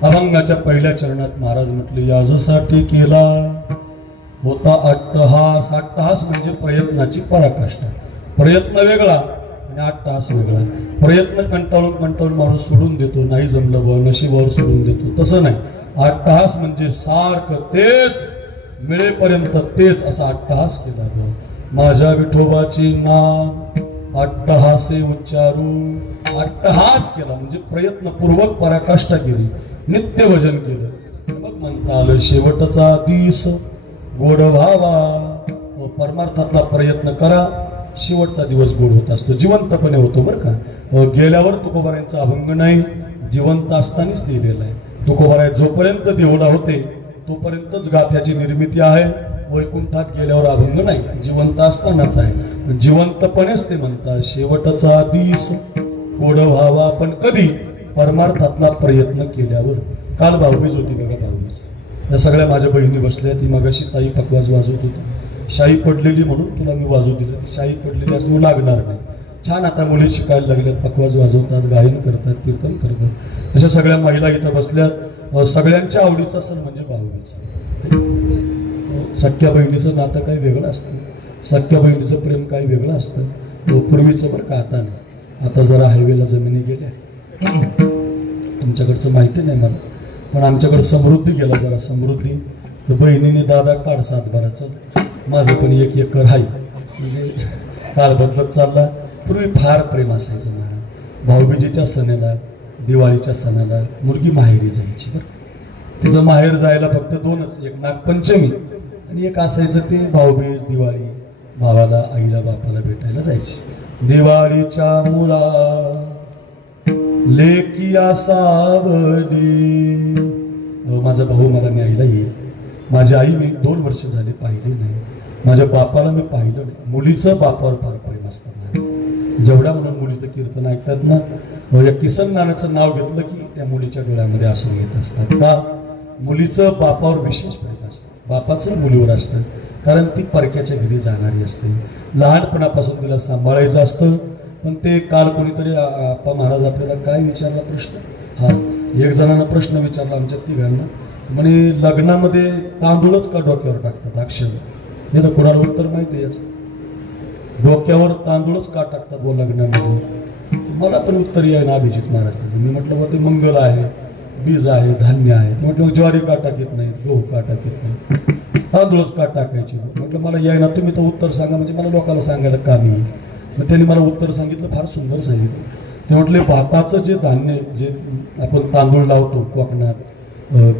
अभंगाच्या पहिल्या चरणात महाराज म्हटले याजसाठी केला होता अट्टहास. अट्टहास म्हणजे प्रयत्नाची पराकाष्ठा. प्रयत्न वेगळा आणि अट्टहास वेगळा. प्रयत्न कंटाळून कंटाळून माणूस सोडून देतो. नाही जमलं ब नशिबावर सोडून देतो. तसं नाही. अट्टहास म्हणजे सारखं तेच मिळेपर्यंत तेच असा अट्टहास केला. माझ्या विठोबाची नाम अट्टहासे उच्चारू. अट्टहास केला म्हणजे प्रयत्नपूर्वक पराकाष्ठा केली. नित्य भजन केलं. मग म्हणता आलं शेवटचा दिस गोड व्हावा. परमार्थातला प्रयत्न करा. शेवटचा दिवस गोड होत असतो. जिवंतपणे होतो बरं का. गेल्यावर तुकोबारायांचा अभंग नाही. जिवंत असतानाच लिहिलेला आहे. तुकोबाराय जोपर्यंत देवला होते तोपर्यंतच गाथ्याची निर्मिती आहे. वैकुंठात गेल्यावर अभंग नाही. जिवंत असतानाच आहे. जिवंतपणेच ते म्हणतात शेवटचा दिस गोड व्हावा. पण कधी परमार्थातला प्रयत्न केल्यावर. काल भाऊबीज होती बघा. भाऊबीज या सगळ्या माझ्या बहिणी बसल्या. ती मगाशी ताई पकवाज वाजवत होती. शाई पडलेली म्हणून तुला मी वाजवू दिलं. शाई पडलेली असं लागणार नाही. छान आता मुली शिकायला लागल्यात. पकवाज वाजवतात, गायन करतात, कीर्तन करतात. अशा सगळ्या महिला इथं बसल्यात. सगळ्यांच्या आवडीचा सण म्हणजे भाऊबीज. सख्या बहिणीचं नातं काही वेगळं असतं. सख्या बहिणीचं प्रेम काही वेगळं असतं. पूर्वीचं बरं का, आता नाही. आता जरा हायवेला जमिनी गेल्या, तुमच्याकडचं माहिती नाही मला, पण आमच्याकडे समृद्धी गेला जरा समृद्धी. तर बहिणीने दादा काढ 7-12चं, माझं पण 1 एकर आहे. म्हणजे काळ बदलत चालला. पूर्वी फार प्रेम असायचं मला. भाऊबीजेच्या सणाला, दिवाळीच्या सणाला मुलगी माहेरी जायची बरं. तिचं माहेर जायला फक्त 2च, एक नागपंचमी आणि एक असायचं ते भाऊबीज दिवाळी. भावाला, आईला, बापाला भेटायला जायची. दिवाळीच्या मुला लेकिया सावली. माझा भाऊ मला न्यायला येईल. माझी आई मी 2 वर्ष झाले पाहिली नाही. माझ्या बापाला मी पाहिलं नाही. मुलीचं बापावर फार प्रेम असतं. जेवढा म्हणून मुलीचं कीर्तन ऐकतात ना, या किसन नानाचं नाव घेतलं की त्या मुलीच्या डोळ्यामध्ये आसून येत असतात. का? मुलीचं बापावर विशेष प्रेम असतं. बापाचं मुलीवर असतं, कारण ती परक्याच्या घरी जाणारी असते. लहानपणापासून तिला सांभाळायचं असतं. पण ते काल कोणीतरी आप्पा महाराज आपल्याला काय विचारला प्रश्न, हा एक जणांना प्रश्न विचारला आमच्या तिघांना, म्हणे लग्नामध्ये तांदूळच का डोक्यावर टाकतात अक्षर? हे तर कोणाला उत्तर माहिती आहे याचं. डोक्यावर तांदूळच का टाकतात व लग्नामध्ये? मला पण उत्तर आहे ना अभिजित महाराज त्याचं. मी म्हटलं बा ते मंगल आहे, बीज आहे, धान्य आहे. म्हटलं ज्वारी का टाकीत नाही, गहू का टाकीत नाही, तांदूळच का टाकायची? म्हटलं मला याय ना, तुम्ही तर उत्तर सांगा, म्हणजे मला लोकांना सांगायला कामी येईल. मग त्यांनी मला उत्तर सांगितलं, फार सुंदर सांगितलं. ते म्हटले भाताचं जे धान्य, जे आपण तांदूळ लावतो कोकणात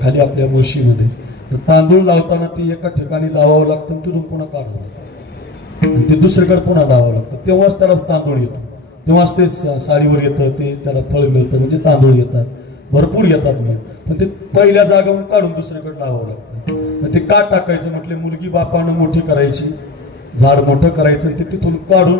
खाली आपल्या मुळशीमध्ये, तर तांदूळ लावताना ते एका ठिकाणी लावावं लागतं, तिथून पुन्हा काढावं लागतं, ते दुसरीकडे पुन्हा लावावं लागतं. तेव्हाच त्याला तांदूळ येतो, तेव्हाच ते साडीवर येतं, ते त्याला फळ मिळतं, म्हणजे तांदूळ येतात, भरपूर येतात. मग पण ते पहिल्या जागावरून काढून दुसरीकडे लावावं लागतं. मग ते का टाकायचं? म्हटले मुलगी बापानं मोठी करायची, झाड मोठं करायचं, ते तिथून काढून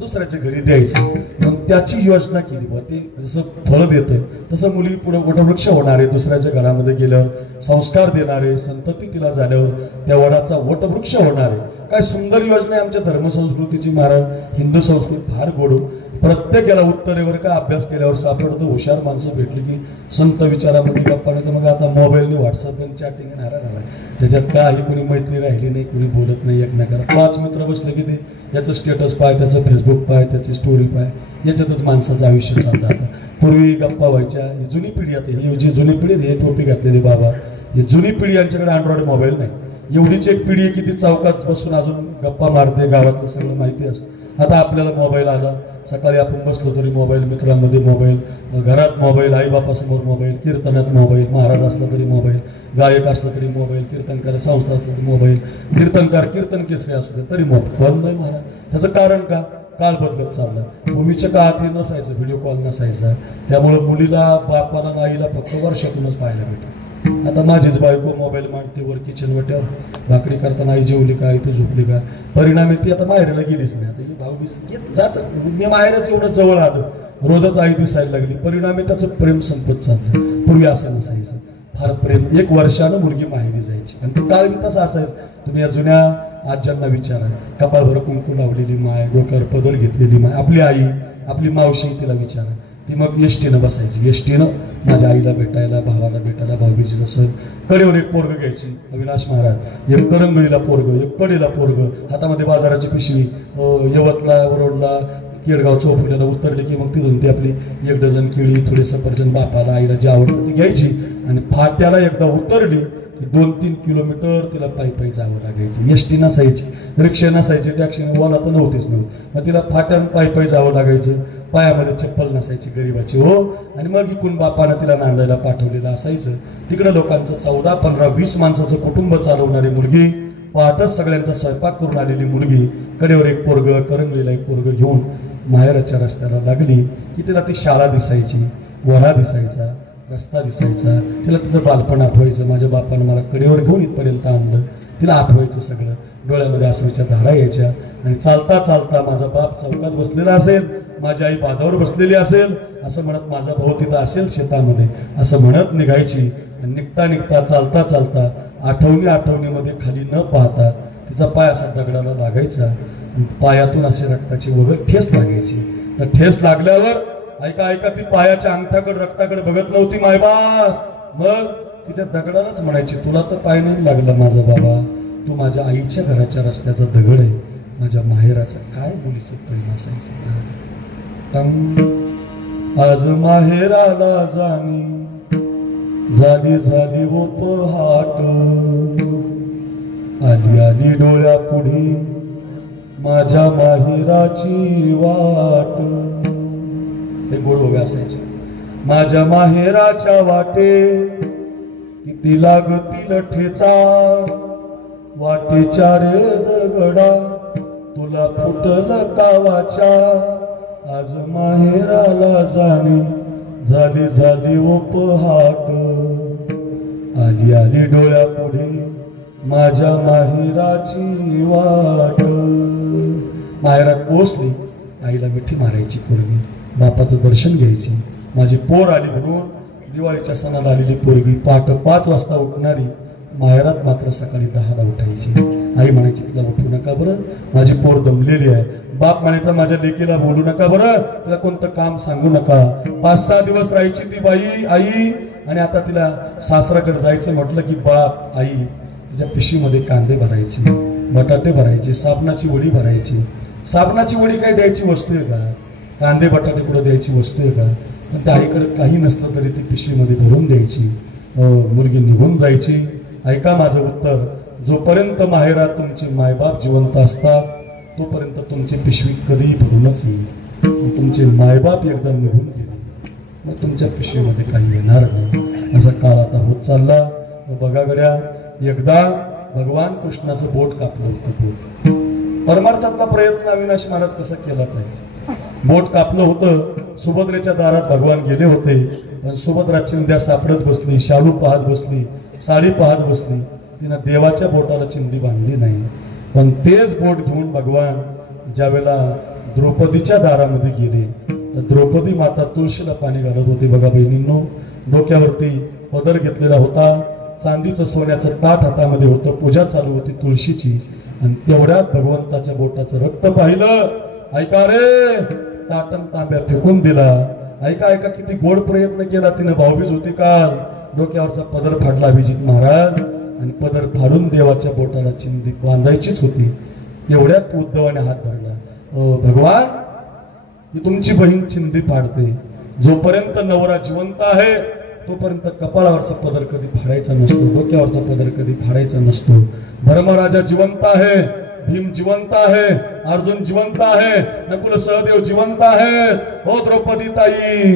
दुसऱ्याच्या घरी द्यायचं. मग त्याची योजना केली बा. ते जसं फळ देतं तसं मुली पुढे वटवृक्ष होणारे, दुसऱ्याच्या घरामध्ये गेल्यावर संस्कार देणारे, संतती तिला झाल्यावर त्या वडाचा वटवृक्ष होणारे. काय सुंदर योजना आहे आमच्या धर्मसंस्कृतीची महाराज. हिंदू संस्कृती फार गोड. प्रत्येकाला उत्तरेवर का अभ्यास केल्यावर सापडतं. हुशार माणसं भेटली की संत विचारामध्ये गप्पा नाही. तर मग आता मोबाईलने व्हॉट्सअप आणि चॅटिंग नारा झाला. त्याच्यात काही कोणी मैत्री राहिली नाही, कोणी बोलत नाही एकमेकाला. 5 मित्र बसले की ते याचं स्टेटस पाय, त्याचं फेसबुक पाय, त्याची स्टोरी पाय, याच्यातच माणसाचं आयुष्य चाललं. आता पूर्वी गप्पा व्हायच्या. ही जुनी पिढी आता, ही जी जुनी पिढी हे टोपी घातलेली बाबा, ही जुनी पिढी, यांच्याकडे अँड्रॉइड मोबाईल नाही. एवढीच एक पिढी आहे की ती चौकात बसून अजून गप्पा मारते, गावातलं सगळं माहिती असतं. आता आपल्याला मोबाईल आला, सकाळी आपण बसलो तरी मोबाईल, मित्रांमध्ये मोबाईल, घरात मोबाईल, आईबापासमोर मोबाईल, कीर्तनात मोबाईल, महाराज असला तरी मोबाईल, गायक असला तरी मोबाईल, कीर्तनकार संस्था असला तरी मोबाईल, कीर्तनकार कीर्तन केसरी असू दे तरी मोबाईल. बंद नाही महाराज. त्याचं कारण का? काळ बदलत चालला. पूर्वीच्या काळात हे नसायचं, व्हिडिओ कॉल नसायचा. त्यामुळे मुलीला, बापाला, नाईला फक्त वर्षातूनच पाहायला भेटत. आता माझीच बायको मोबाईल मांडते वर किचन वाट्यावर, भाकरी करताना आई जेवली का, आई ती झोपली का. परिणामी ती आता माहेरला गेलीच नाही. आता ही भाऊ जातच. मी माहेरच एवढं जवळ आलं, रोजच आई दिसायला लागली. परिणामी त्याचं प्रेम संपत चाललं. पूर्वी असं नसायचं, फार प्रेम. 1 वर्षानं मुलगी माहेरी जायची आणि तो काळ बी तसा असायचं. तुम्ही या जुन्या आज्यांना विचारा, कपाळभर कुंकू लावलेली माय, डोक्यावर पदर घेतलेली माय, आपली आई, आपली मावशी, तिला विचारा. ती मग एसटीनं बसायची. एसटीनं माझ्या आईला भेटायला, भावाला भेटायला, भाऊबीजीचं सण. कडेवर एक पोरग घ्यायची, अविनाश महाराज, एक करंगळीला पोरग, एक कडेला पोरग, हातामध्ये बाजाराची पिशवी, यवतला, वरोडला, केडगाव चौफुल्याला उतरली की मग तिथून ती आपली 1 डझन केळी, थोडे सफरचंद, बापाला, आईला जे आवडतं ती घ्यायची. आणि फाट्याला एकदा उतरली की 2-3 किलोमीटर तिला पायी पायी जावं लागायचं. एसटी नसायची, रिक्षा नसायची, टॅक्सीने ओला तर नव्हतीच नव्हती. मग तिला फाट्यानं पायी पायी जावं लागायचं. पायामध्ये चप्पल नसायची गरिबाची, हो. आणि मग इकडून बापानं तिला नांदायला पाठवलेलं असायचं. तिकडं लोकांचं 14, 15, 20 माणसाचं कुटुंब चालवणारी मुलगी, पहाटच सगळ्यांचा स्वयंपाक करून आलेली मुलगी, कडेवर एक पोरग, करंगलीला एक पोरग घेऊन माहेरच्या रस्त्याला लागली की तिला ती शाळा दिसायची, वडा दिसायचा, रस्ता दिसायचा. तिला तिचं बालपण आठवायचं. माझ्या बापानं मला कडेवर घेऊन इथपर्यंत आणलं. तिला आठवायचं सगळं. डोळ्यामध्ये आसरूच्या धारा यायच्या. आणि चालता चालता माझा बाप चौकात बसलेला असेल, माझी आई बाजावर बसलेली असेल, असं म्हणत माझा भाऊ तिथं असेल शेतामध्ये, असं म्हणत निघायची. आणि निघता निघता, चालता चालता, आठवणीमध्ये खाली न पाहता तिचा पाय असा दगडाला लागायचा. पायातून असे रक्ताची वगैरे ठेस लागायची. तर ठेस लागल्यावर ऐका ती पायाच्या अंगठ्याकडे, रक्ताकडे बघत नव्हती मायबा. मग ती त्या दगडालाच म्हणायची, तुला तर पाय नाही लागला माझा बाबा, तू माझ्या आईच्या घराच्या रस्त्याचा दगड आहे. माझ्या माहेराचं काय मुलीचं प्रेम असायचं. आज माहेराला जाणी झाली झाली व पहाट, आली आली डोळ्या पुढे माझ्या माहेराची वाट. हे गोड उभे असायचे. माझ्या माहेराच्या वाटे किती लागतील ठेचा, वाटेच्या रे दगडा तुला फुटल कावाच्या. आज माहेराला जाणी झाली झाली व पहाट, आली आली डोळ्या पुढे माझ्या माहेराची वाट. माहेरात पोहोचली, आईला मिठी मारायची पोरगी, बापाचं दर्शन घ्यायची. माझी पोर आली म्हणून दिवाळीच्या सणाला आलेली पोरगी पहाटे 5 वाजता उठणारी, माहेरात मात्र सकाळी 10ला उठायची. आई म्हणायची तिला उठू नका बरं, माझी पोर दमलेली आहे. बाप म्हणायचा माझ्या लेकीला बोलू नका बरं, तिला कोणतं काम सांगू नका. 5-6 दिवस राहायची ती बाई आई, आणि आता तिला सासराकडे जायचं म्हटलं की बाप आई तिच्या पिशवीमध्ये कांदे भरायचे, बटाटे भरायचे, साबणाची वडी भरायची. साबणाची वडी काय द्यायची वस्तू आहे का? कांदे बटाटे कुठं द्यायची वस्तू आहे का? पण त्या आईकडे काही नसलं तरी ती पिशवीमध्ये भरून द्यायची. मुलगी निघून जायची. ऐका माझं उत्तर, जोपर्यंत माहेरात तुमचे मायबाप जिवंत असतात तोपर्यंत तुमची पिशवी कधीही भरूनच येईल. तुमचे मायबाप एकदा निघून गेले मग तुमच्या पिशवीमध्ये काही येणार नाही. असा काळ आता होत चालला. बघा गड्या, एकदा भगवान कृष्णाचं बोट कापलं होतं. परमार्थातला प्रयत्न अविनाश महाराज कसा केला पाहिजे. बोट कापलं होतं. सुभद्रेच्या दारात भगवान गेले होते, पण सुभद्रा चिंध्या सापडत बसली, शालू पाहत बसली, साडी पाहत बसली. तिनं देवाच्या बोटाला चिंधी बांधली नाही. पण तेच बोट घेऊन भगवान ज्यावेळेला द्रौपदीच्या दारामध्ये गेले तर द्रौपदी माता तुळशीला पाणी घालत होती. बघा बहिणींनो, डोक्यावरती पदर घेतलेला होता, चांदीचं सोन्याचं ताट हातामध्ये होतं, पूजा चालू होती तुळशीची. आणि तेवढ्यात भगवंताच्या बोटाचं रक्त पाहिलं. ऐका रे, ताटम तांब्या फेकून दिला. ऐका ऐका, किती गोड प्रयत्न केला तिने. भाऊबीज होती काल, डोक्यावरचा पदर फाडला अभिजित महाराज, आणि पदर फाडून देवाच्या बोटाला चिंधी बांधायचीच होती. एवढ्यात उद्धवाने हात धरला. भगवान, ही तुमची बहीण चिंधी फाडते. जोपर्यंत नवरा जिवंत आहे तोपर्यंत कपाळावरचा पदर कधी फाडायचा नसतो, डोक्यावरचा पदर कधी फाडायचा नसतो. धर्मराजा जिवंत आहे, भीम जिवंत आहे, अर्जुन जिवंत आहे, नकुल सहदेव जिवंत आहे. हो द्रौपदी ताई,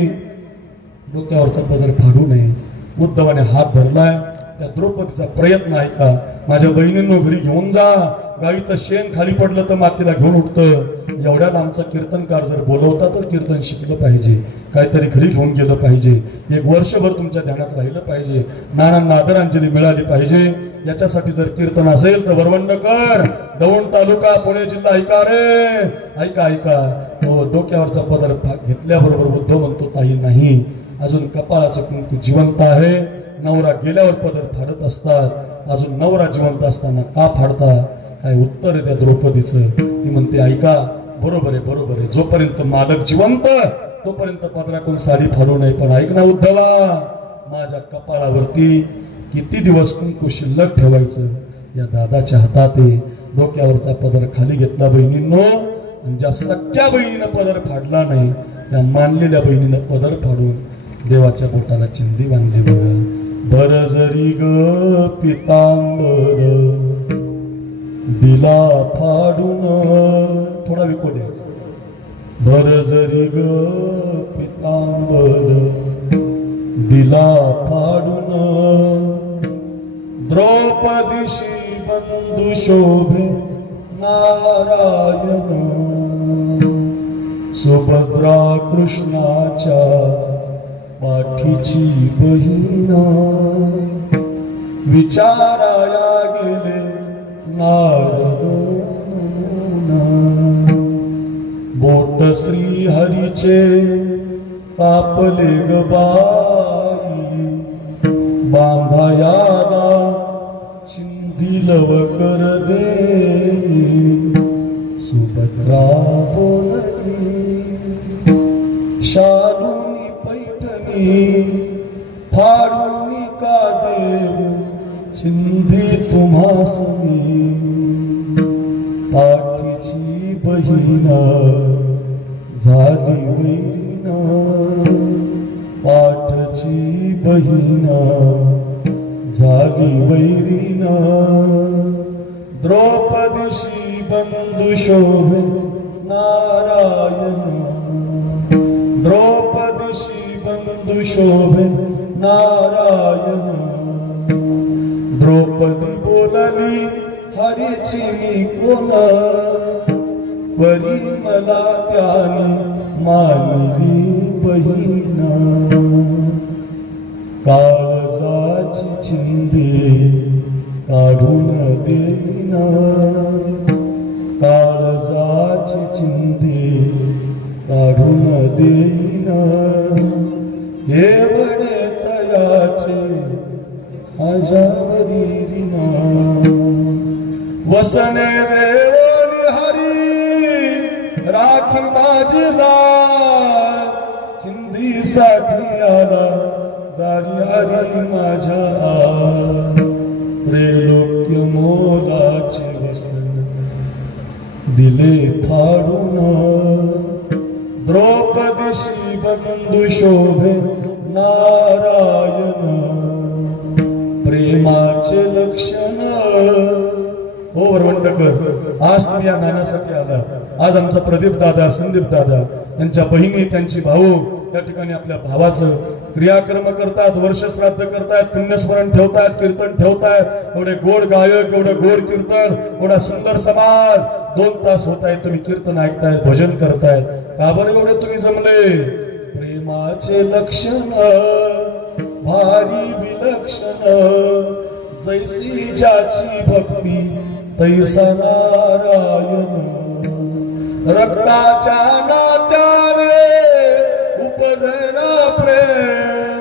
डोक्यावरचा पदर फाडू नये. उद्धवाने हात धरलाय. त्या द्रौपदीचा प्रयत्न ऐका. माझ्या बहिणींनो, घरी घेऊन जा. गाईचं शेण खाली पडलं तर मातीला घेऊन उठतं. एवढ्या लांबचा कीर्तनकार जर बोलवता तर कीर्तन शिकलं पाहिजे, काहीतरी घरी घेऊन गेलं पाहिजे. एक वर्षभर तुमच्या ध्यानात राहिलं पाहिजे. नानांना आदरांजली मिळाली पाहिजे. याच्यासाठी जर कीर्तन असेल तर वरवंडकर, दौंड तालुका, पुणे जिल्हा, ऐका रे, ऐका ऐका. तो डोक्यावरचा पदर घेतल्याबरोबर उद्धव म्हणतो ताई नाही, अजून कपाळाचं कुंकू जिवंत आहे. नवरा गेल्यावर पदर फाडत असतात, अजून नवरा जिवंत असताना का फाडता? काय उत्तर आहे त्या द्रौपदीचं. ती म्हणते ऐका, बरोबर आहे बरोबर आहे, जोपर्यंत मालक जिवंत तोपर्यंत पदरातून साडी फाडू नये. पण ऐक ना उद्धवा, माझ्या कपाळावरती किती दिवस कुंकू शिल्लक ठेवायचं? या दादाच्या हातात आहे. डोक्यावरचा पदर खाली घेतला बहिणींनो. ज्या सख्या बहिणीनं पदर फाडला नाही त्या मानलेल्या बहिणीनं पदर फाडून देवाच्या बोटाला चिंधी बांधली. बघा, बर जरी ग पितांबर दिला फाडून, थोडा विको द्यायचा. बर जरी ग पितांबर दिला फाडून, द्रौपदीशी बंधू शोभे नारायण, सुभद्रा कृष्णाच्या पाठीची बहीण, विचाराया गेले नारद बोट श्री हरीचे कापले ग बाई, बांधायाला चिंधी लवकर देई, सुभद्रा बोलली शालूनी पैठणी फाडूनी का देऊ चिंधी तुम्हासनी, पाठीची बहिणा झाली वैरीना पाठची बहिणा झाली वैरीना द्रौपदीशी बंधू शोभे नारायण द्रौपदीशी बंधू शोभे नारायण द्रौपदी बोलली हरीची मी कोण परी मला त्याने मानली बहिणा काळजाची चिंधे काढून देईना काळजाची चिंधे काढून देईना एवढे तयाचे आजावरीना वसने देवनी हरी राखी बाजला चिंधीसाठी आला दारी हरी माझ्या त्रैलोक्य मोलाचे वसन दिले फाडून द्रौपदीशी बंधू शोभे नारायण प्रेमाचे लक्षण हो वरवंडकर आज तुम्ही या नाण्यासाठी आला आज आमचा प्रदीप दादा संदीप दादा त्यांच्या बहिणी त्यांची भाऊ त्या ठिकाणी आपल्या भावाचं क्रियाकर्म करतात वर्षश्राद्ध करतायत पुण्यस्मरण ठेवतायत कीर्तन ठेवतायत एवढे गोड गायक एवढं गोड कीर्तन एवढा सुंदर समाज 2 तास होत आहे तुम्ही कीर्तन ऐकताय भजन करताय का बरं एवढे तुम्ही जमले प्रेमाचे लक्षण भारी विलक्षण जैसी ज्याची भक्ती तैसा नारायण रक्ताच्या नात्याने उपजना प्रेम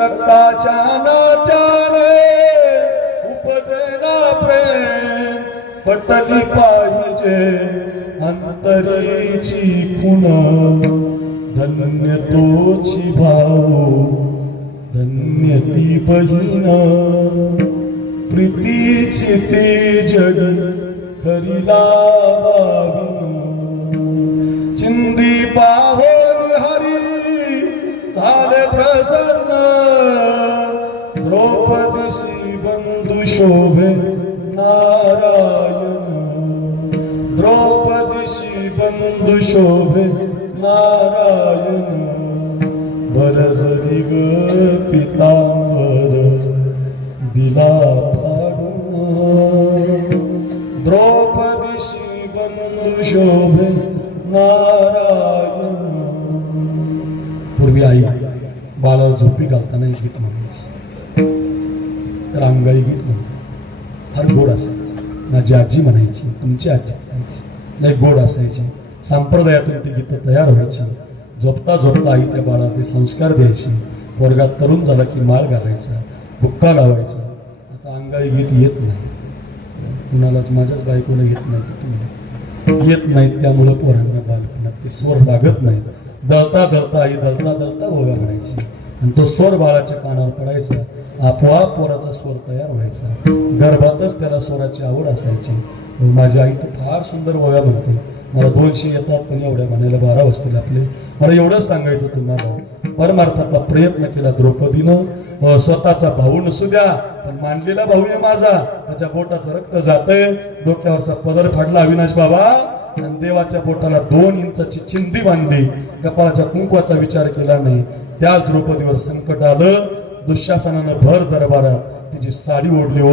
रक्ताच्या नात्याने उपजना प्रेम पटली पाहिजे अंतरीची खुण धन्य तोची भाऊ धन्य ती बहीण प्रीतीची ती जगी खरी लावावीन चिंदी पाहोली हरी झाले प्रसन्न द्रौपदीशी बंधू शोभे नारायण द्रौपदीशी बंधू शोभे नारायण बरजरी ग पितांबर दिला फाडून द्रौपदीशी बंधू शोभे नारायण पूर्वी आई बाळा झोपी घालताना एक गीत म्हणायची तर अंगाई गीत म्हणतो फार गोड असायची माझी आजी म्हणायची तुमची आजी म्हणायची लय गोड असायची संप्रदायातून ती गीतं तयार व्हायची झोपता झोपता आई त्या बाळा ते संस्कार द्यायची वर्गात तरुण झाला की माळ घालायचा बुक्का लावायचा आता अंगाई गीत येत नाही कुणालाच माझ्याच बायकोला येत नाही तुम्ही येत नाहीत त्यामुळे पोरांना बालपणात ते स्वर लागत नाही दळता दळता आई दळता दळता भोगा म्हणायची आणि तो स्वर बाळाच्या कानावर पडायचा आपोआप पोराचा स्वर तयार व्हायचा गर्भातच त्याला स्वराची आवड असायची माझी आई तर फार सुंदर भोगा म्हणते मला 200 येतात पण एवढ्या म्हणायला 12 वाजतील आपले मला एवढंच सांगायचं तुम्हाला परमार्थाचा प्रयत्न केला द्रौपदीनं स्वतःचा भाऊ नसू द्या पण मानलेला भाऊ आहे माझा त्याच्या बोटाचं रक्त जातंय डोक्यावरचा पदर फाडला अविनाश बाबा आणि देवाच्या बोटाला 2 इंचाची चिंधी बांधली कपाळाच्या कुंकवाचा विचार केला नाही त्याच द्रौपदीवर संकट आलं दुःशासनानं भर दरबारात तिची साडी ओढली हो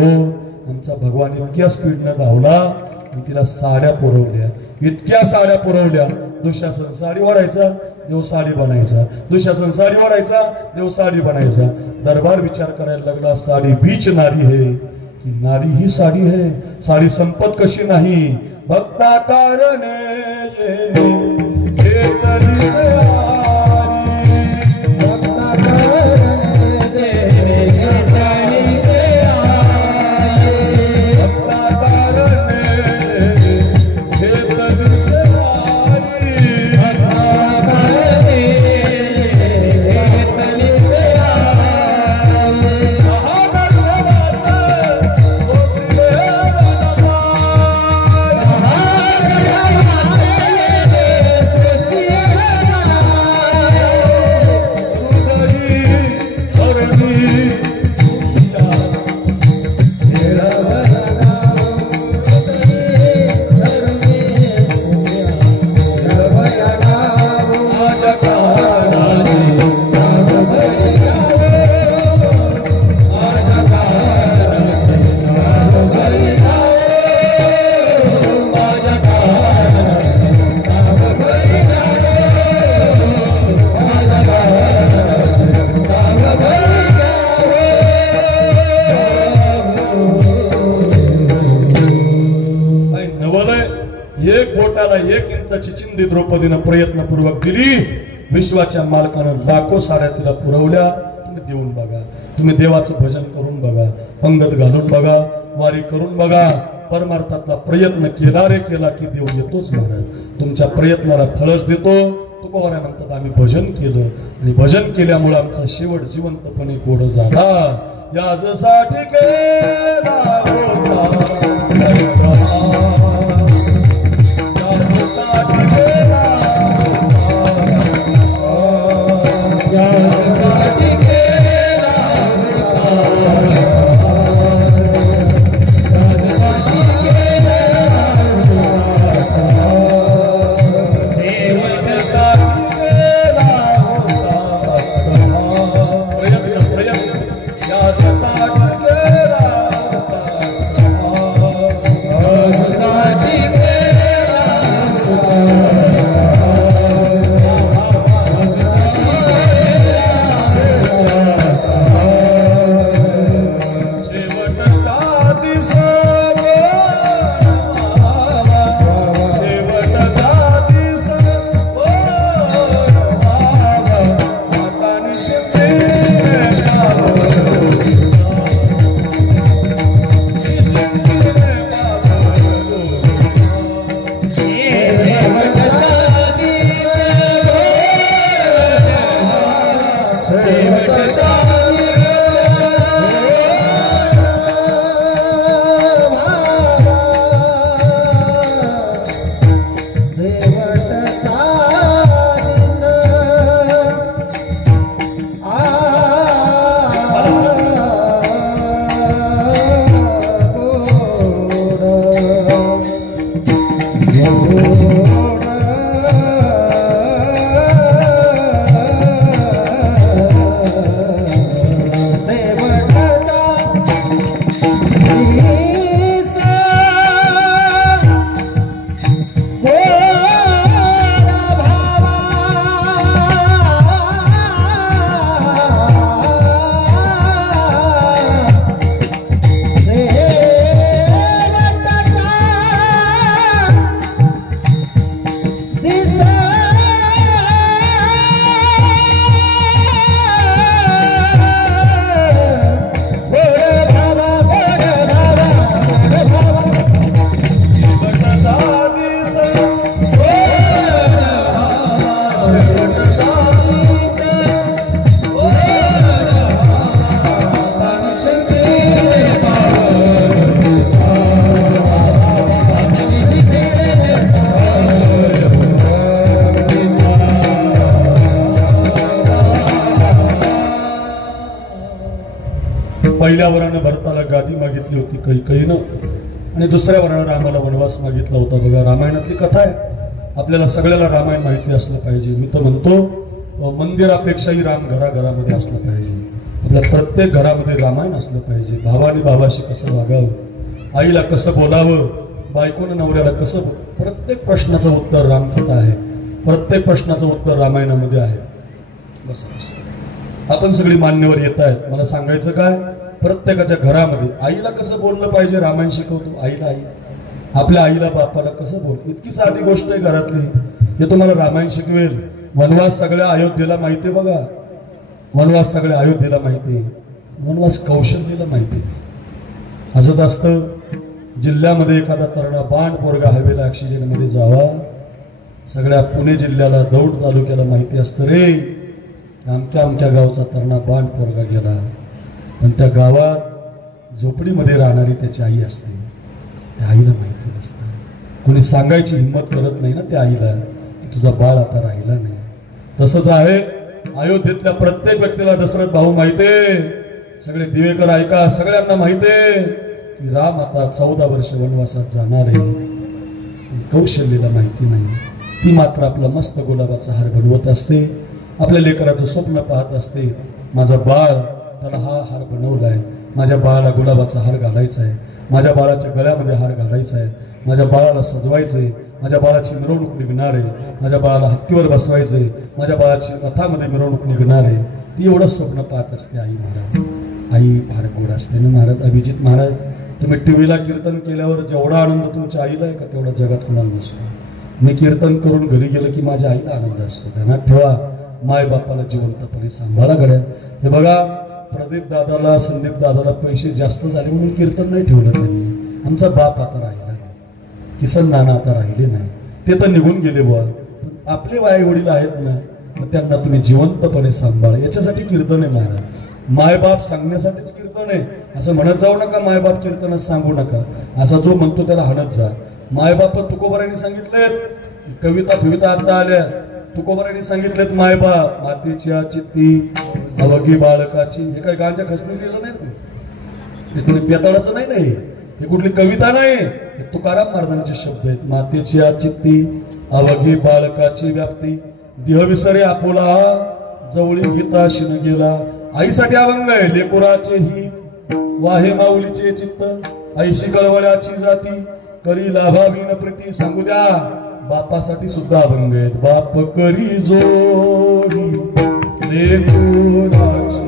आमचा भगवान इतक्या स्पीडनं धावला आणि तिला साड्या पुरवल्या इतक्या साड्या पुरवल्या दुःशासन साडी ओढायचा देव साडी बनायचा दुःशासन साडी ओढायचा देव साडी बनायचा दरबार विचार करायला लागला साडी बीच नारी है की नारी ही साडी है साडी संपत कशी नाही भक्ता कारणे ये तरी से आरी भक्ता कारणे ये तरी से आरी भक्ता कारणे ये तरी से आरी भक्ता कारणे ये तरी से आरी महागर्भवास सोसिले वनवास पंचाची चिंदी द्रौपदीनं प्रयत्नपूर्वक दिली. विश्वाच्या मालकानं लाखो साड्या तिला पुरवल्या. तुम्ही देऊन बघा, तुम्ही देवाचं भजन करून बघा, पंगत घालून बघा, वारी करून बघा. परमार्थातला प्रयत्न केला रे केला की देव येतोच महाराज. तुमच्या प्रयत्नाला फळच देतो. तुकोबाराय म्हणतात आम्ही भजन केलं आणि भजन केल्यामुळे आमचा शेवट जिवंतपणे गोड झाला. याजसाठी केला होता याजसाठी केला यासाठी केला पहिल्या वरानं भरताला गादी मागितली होती कैकेयीनं आणि दुसऱ्या वरानं रामाला वनवास मागितला होता. बघा रामायणातली कथा आहे. आपल्याला सगळ्याला रामायण माहिती असलं पाहिजे. मी तर म्हणतो मंदिरापेक्षाही राम घराघरामध्ये असलं पाहिजे. आपल्या प्रत्येक घरामध्ये रामायण असलं पाहिजे. भावाने भावाशी कसं वागावं, आईला कसं बोलावं, बायकोनं नवऱ्याला कसं, प्रत्येक प्रश्नाचं उत्तर रामकथा आहे. प्रत्येक प्रश्नाचं उत्तर रामायणामध्ये आहे. बस आपण सगळी मान्यवर येत आहेत. मला सांगायचं काय, प्रत्येकाच्या घरामध्ये आईला कसं बोललं पाहिजे रामायण शिकवतो. आईला आई आपल्या आईला बापाला कसं बोल, इतकी साधी गोष्ट आहे घरातली, हे तुम्हाला रामायण शिकवेल. वनवास सगळ्या अयोध्येला माहिती आहे. बघा वनवास सगळ्या अयोध्येला माहिती आहे. वनवास कौशल्यला माहिती आहे. असंच असतं. जिल्ह्यामध्ये एखादा तरुणा बाण पोरगा हवेला ऑक्सिजन मध्ये जावा, सगळ्या पुणे जिल्ह्याला दौंड तालुक्याला माहिती असतं रे अमक्या अमक्या गावचा तरुणा बाण पोरगा गेला. पण त्या गावात झोपडीमध्ये राहणारी त्याची आई असते. त्या आईला माहिती नसतं. कोणी सांगायची हिंमत करत नाही ना त्या आईला की तुझा बाळ आता राहिला नाही. तसंच आहे अयोध्येतल्या प्रत्येक व्यक्तीला दशरथ भाऊ माहितीये. सगळे दिवेकर ऐका, सगळ्यांना माहितीये की राम आता 14 वर्ष वनवासात जाणार आहे. कौशल्यला माहिती नाही. ती मात्र आपला मस्त गुलाबाचा हार बनवत असते. आपल्या लेकराचं स्वप्न पाहत असते. माझा बाळ, त्याला हा हार बनवलाय, माझ्या बाळाला गुलाबाचा हार घालायचा आहे, माझ्या बाळाच्या गळ्यामध्ये हार घालायचा आहे, माझ्या बाळाला सजवायचंय, माझ्या बाळाची मिरवणूक निघणार आहे, माझ्या बाळाला हत्तीवर बसवायचंय, माझ्या बाळाची रथामध्ये मिरवणूक निघणार आहे. ती एवढं स्वप्न पाहत असते आई महाराज. आई फार गोड असते ना महाराज. अभिजित महाराज, तुम्ही टीव्हीला कीर्तन केल्यावर जेवढा आनंद तुमच्या आईला आहे का तेवढा जगात कुणाला नसतो. मी कीर्तन करून घरी गेलो की माझ्या आईला आनंद असतो. ध्यानात ठेवा, माय बापाला जिवंतपणे सांभाळा गड्या. हे बघा, प्रदीप दादाला संदीप दादाला पैसे जास्त झाले म्हणून कीर्तन नाही ठेवलं त्यांनी. आमचा बाप आता राहिला नाही, किसन नाना आता राहिले नाही, ते तर निघून गेले बुवा. आपले आई वडील आहेत ना, मग त्यांना तुम्ही जिवंतपणे सांभाळा. याच्यासाठी कीर्तन आहे महाराज. मायबाप सांगण्यासाठीच कीर्तन आहे. असं म्हणत जाऊ नका मायबाप कीर्तनात सांगू नका, असा जो म्हणतो त्याला हाणत जा. मायबाप तुकोबारांनी सांगितलेत, कविता फिविता आता आल्या, तुकोबारांनी सांगितलेत मायबाप मातेच्या चित्ती अवघी बाळकाची. हे काय गांच्या खसनी लिहिलं नाही ना, हे कोणी पेताळाचं नाही नाही, हे कुठली कविता नाही, हे तुकाराम महाराजांचे शब्द आहेत. मातेची चित्ती अवघी बाळकाची व्याप्ती, देह विसरे आपुला जवळी गीता शिन गेला. आईसाठी अभंग आहे. लेकुराचे ही वाहे माऊलीचे चित्त, ऐशी कळवळ्याची जाती करी लाभावीन प्रीती. सांगू द्या, बापासाठी सुद्धा अभंग आहेत. बाप करी जोडी लेकुराची,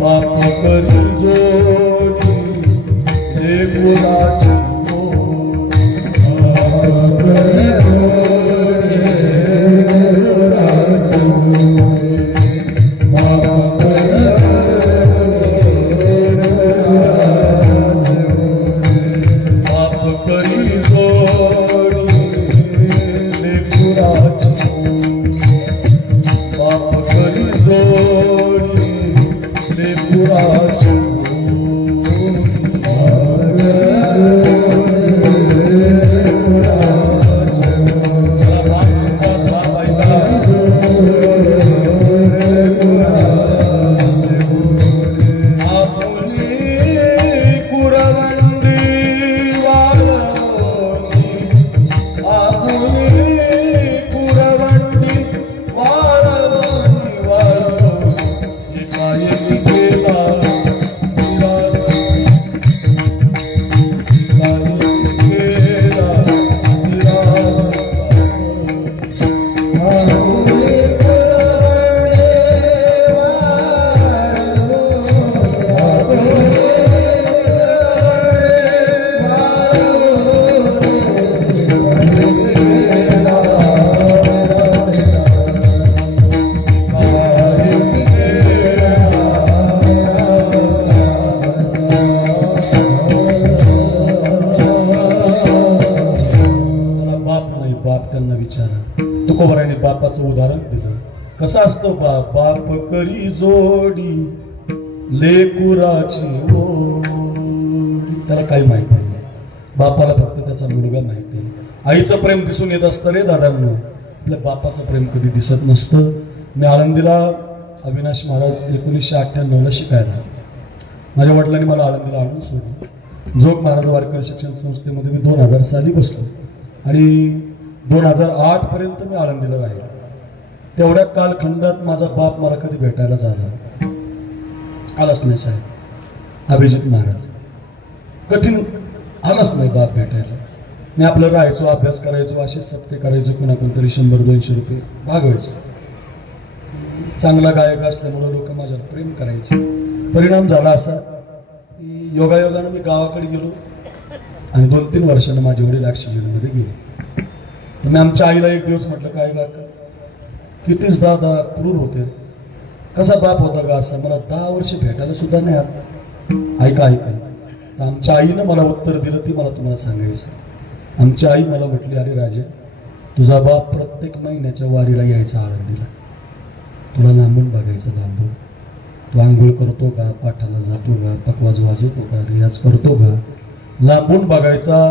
बाप करी जोडी लेकुराची, तुकोबारांनी बापाचं उदाहरण दिलं. कसा असतो बाप? बाप करी जोडी लेकुराची ओढी. त्याला काही माहिती नाही, बापाला फक्त त्याचा मुलगा माहिती आहे. आईचं प्रेम दिसून येत असतं रे दादांनो, आपल्या बापाचं प्रेम कधी दिसत नसतं. मी आळंदीला अविनाश महाराज 1998ला शिकायला, माझ्या वडिलांनी मला आळंदीला आणून सोडलं. जोग महाराज वारकरी शिक्षण संस्थेमध्ये मी 2000 साली बसलो आणि 2008 पर्यंत मी आळंदीला राहिलो. तेवढ्या कालखंडात माझा बाप मला कधी भेटायला झाला आलाच नाही साहेब. अभिजित महाराज कठीण आलाच नाही बाप भेटायला. मी आपलं राहायचो, अभ्यास करायचो, असे सत्य करायचो, कुणा कोणतरी 100-200 रुपये भागवायचो. चांगला गायक असल्यामुळे लोक माझ्यावर प्रेम करायचे. परिणाम झाला असा की योगायोगानं मी गावाकडे गेलो आणि 2-3 वर्षानं माझे वडील ॲक्सिडेंटमध्ये गेले. तर मी आमच्या आईला एक दिवस म्हटलं, काय काका कितीच दादा क्रूर होते, कसा बाप होता का असा, मला 10 वर्ष भेटायला सुद्धा नाही आलं. ऐका तर आमच्या आईनं मला उत्तर दिलं, ती मला तुम्हाला सांगायचं. आमच्या आई मला म्हटली, अरे राजे, तुझा बाप प्रत्येक महिन्याच्या वारीला यायचा आळंदीला, तुला लांबून बघायचं लांबून. तू आंघोळ करतो का, पाठाला जातो का, पकवाज वाजवतो का, रियाज करतो का, लांबून बघायचा.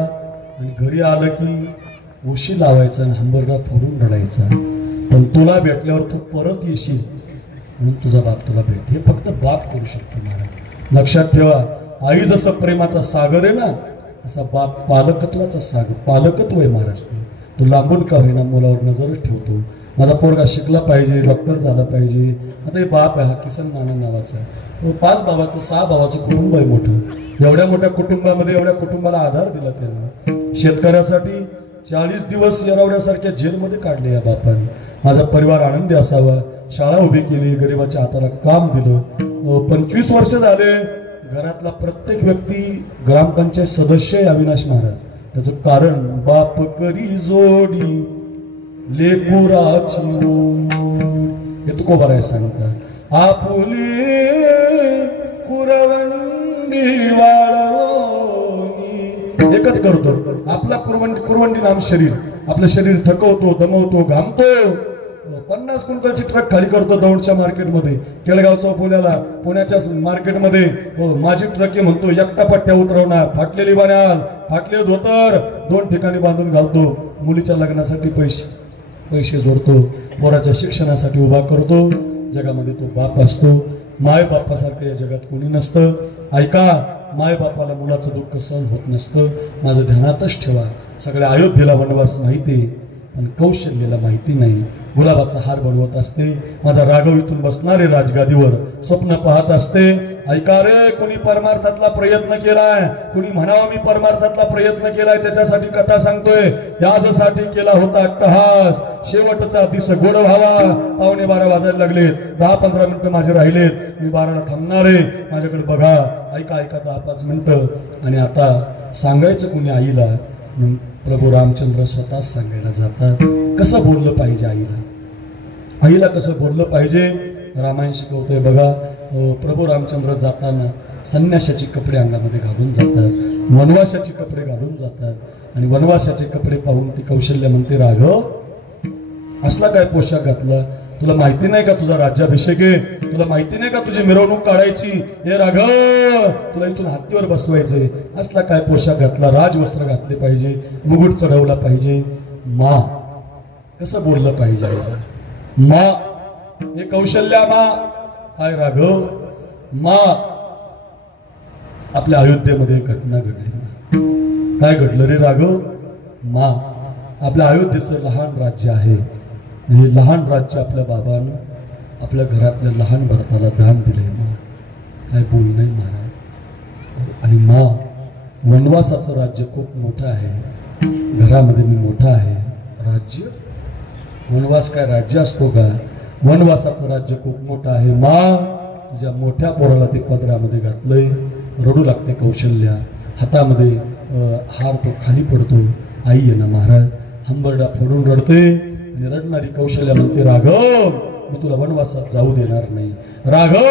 आणि घरी आलं की उशी लावायचा आणि हंबरडा फोडून रडायचा. पण तुला भेटल्यावर तू परत येशील म्हणून तुझा बाप तुला भेट. हे फक्त बाप करू शकतो महाराज. लक्षात ठेवा, आई जसं प्रेमाचा सागर आहे ना, तसा बाप पालकत्वाचा सागर, पालकत्व आहे महाराज. तो लांबून का होईना मुलावर नजरच ठेवतो. माझा पोरगा शिकला पाहिजे, डॉक्टर झाला पाहिजे. आता हे बाप आहे, हा किसन नाना नावाचा आहे. 5 भावाचं 6 भावाचं कुटुंब आहे मोठं. एवढ्या मोठ्या कुटुंबामध्ये एवढ्या कुटुंबाला आधार दिला त्यांना. शेतकऱ्यासाठी 40 दिवस येरवड्यासारख्या जेलमध्ये काढले या बापाने. माझा परिवार आनंदी असावा, शाळा उभी केली, गरिबाच्या हाताला काम दिलं. 25 वर्ष झाले घरातला प्रत्येक व्यक्ती ग्रामपंचायत सदस्य आहे अविनाश महाराज. त्याचं कारण बाप करी जोडी लेकुराची ओढ. हे तुकोबाराय सांगतात आपुले कुरवंडी वाळवणी. एकच करतो आपला कुरवंडी नाम शरीर. आपलं शरीर थकवतो, दमवतो, घामतो. 50 क्विंटलची ट्रक खाली करतो दौंडच्या मार्केटमध्ये, केळगावच्या पुण्याच्या मार्केटमध्ये. माझी ट्रक आहे म्हणतो, एकटा पट्ट्या उतरवणार, फाटलेली बन्याल, फाटले धोतर 2 ठिकाणी बांधून घालतो. मुलीच्या लग्नासाठी पैसे जोडतो, पोराच्या शिक्षणासाठी उभा करतो. जगामध्ये तो बाप असतो. माय बापासारखं या जगात कोणी नसतं. ऐका, माय बापाला मुलाचं दुःख सहन होत नसतं. माझं ध्यानातच ठेवा. सगळ्या अयोध्येला वनवास माहिती, पण कौशल्याला माहिती नाही. गुलाबाचा हार बनवत असते. माझा राघव इथून बसणारे राजगादीवर स्वप्न पाहत असते. ऐका रे, कोणी परमार्थातला प्रयत्न केलाय, कुणी म्हणावा मी परमार्थातला प्रयत्न केलाय, त्याच्यासाठी कथा सांगतोय. याजसाठी केला होता अट्टहास, शेवटचा दिस गोड व्हावा. 11:15 वाजायला लागले, 10-15 मिनिटं माझे राहिलेत. मी 12ला थांबणार आहे. माझ्याकडे बघा. ऐका 10-5 मिनिटं. आणि आता सांगायचं कुणी आईला, प्रभू रामचंद्र स्वतःच सांगायला जातात. कसं बोललं पाहिजे आईला कसं बोललं पाहिजे. रामायण शिकवतोय बघा. प्रभू रामचंद्र जाताना संन्यासाचे कपडे अंगामध्ये घालून जातात, वनवासाचे कपडे घालून जातात. आणि वनवासाचे कपडे पाहून ती कौशल्य म्हणते, राघव असला काय पोशाख घातला, तुला माहिती नाही का तुझा राज्याभिषेक आहे, तुला माहिती नाही का तुझी मिरवणूक काढायची. हे राघव, तुला इथून हत्तीवर बसवायचंय, असला काय पोशाख घातला, राजवस्त्र घातले पाहिजे, मुकुट चढवला पाहिजे. मा कसं बोललं पाहिजे मा. हे कौशल्या मा. काय राघव मा. आपल्या अयोध्येमध्ये घटना घडली. काय घडलं रे राघव मा. आपल्या अयोध्येचं लहान राज्य आहे. हे लहान राज्य आपल्या बाबानं आपल्या घरातल्या लहान भरताला दान दिलंय मा. काय बोल नाही महाराज. आणि मा, वनवासाचं राज्य खूप मोठं आहे. घरामध्ये मी मोठा आहे. राज्य वनवास काय राज्य असतो का. वनवासाचं राज्य खूप मोठं आहे. मा, तुझ्या मोठ्या पोराला ते पदरामध्ये घातलंय. रडू लागते कौशल्या. हातामध्ये हार तो खाली पडतो. आई आहे ना महाराज. हंबरडा फोडून रडते. आणि रडणारी कौशल्या म्हणते, राघव मी तुला वनवासात जाऊ देणार नाही. राघव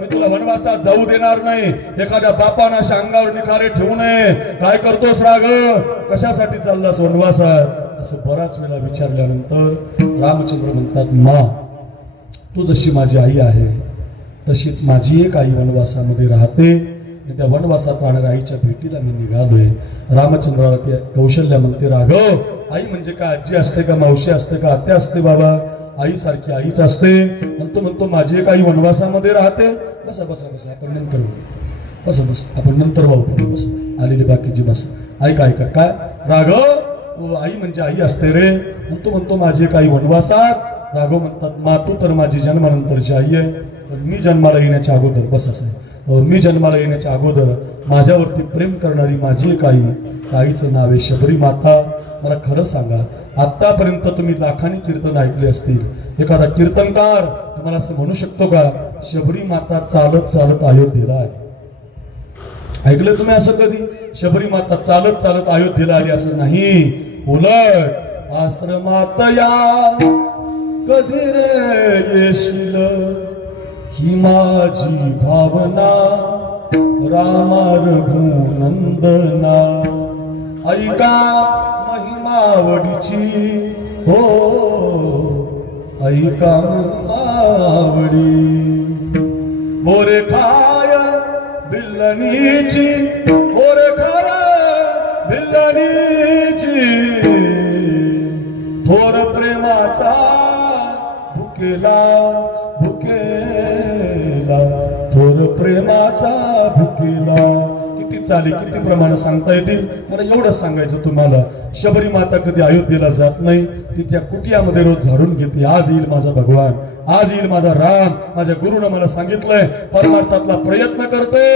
मी तुला वनवासात जाऊ देणार नाही. एखाद्या बापानं अशा अंगावर निखारे ठेवू नये. काय करतोस राघव, कशासाठी चाललास वनवासात, असं बराच वेळा विचारल्यानंतर रामचंद्र म्हणतात, मा तू जशी माझी आई आहे तशीच माझी एक आई वनवासामध्ये राहते. त्या वनवासात राहणाऱ्या आईच्या भेटीला मी निघालोय. रामचंद्राला ते कौशल्या म्हणते, राघव आई म्हणजे काय आजी असते का, मावशी असते का, आत्या असते बाबा. आई सारखी आईच असते. म्हणतो माझी एक आई वनवासामध्ये राहते. बसा बसा बसा, आपण नंतर बस बस आपण नंतर वाहू. बस आलेली बाकीची बस. ऐका काय राघव, आई म्हणजे आई असते रे. म्हणतो माझी एक आई वनवासात. राघव म्हणतात, मा तू तर माझी जन्मानंतरची आई आहे, पण मी जन्माला येण्याच्या अगोदर बस असं मी जन्माला येण्याच्या अगोदर माझ्यावरती प्रेम करणारी माझी एक आई, आईचं नाव आहे शबरी माता. मला खरं सांगा, आतापर्यंत तुम्ही लाखांनी कीर्तन ऐकले असतील. एखादा कीर्तनकार तुम्हाला असं म्हणू शकतो का, शबरी माता चालत चालत अयोध्येला आली. ऐकलं तुम्ही असं कधी, शबरी माता चालत चालत अयोध्येला आली? असं नाही. उलट आश्रमात या कधी रे येशील, ही माझी भावना रामा रघुनंदना. ऐका महिमावडीची हो, ऐका महिमावडी. बोरे खाय बिल्लणीची, बोरे खाय बिल्लणीची. थोर प्रेमाचा भुकेला भुकेला, थोर प्रेमाचा भुकेला. किती चाली किती प्रमाण सांगता येतील. मला एवढंच सांगायचं तुम्हाला, शबरी माता कधी अयोध्येला जात नाही. ती त्या कुटियामध्ये रोज झाडून घेते. आज येईल माझा भगवान, आज येईल माझा राम. माझ्या गुरुनं मला सांगितलंय परमार्थातला प्रयत्न करते.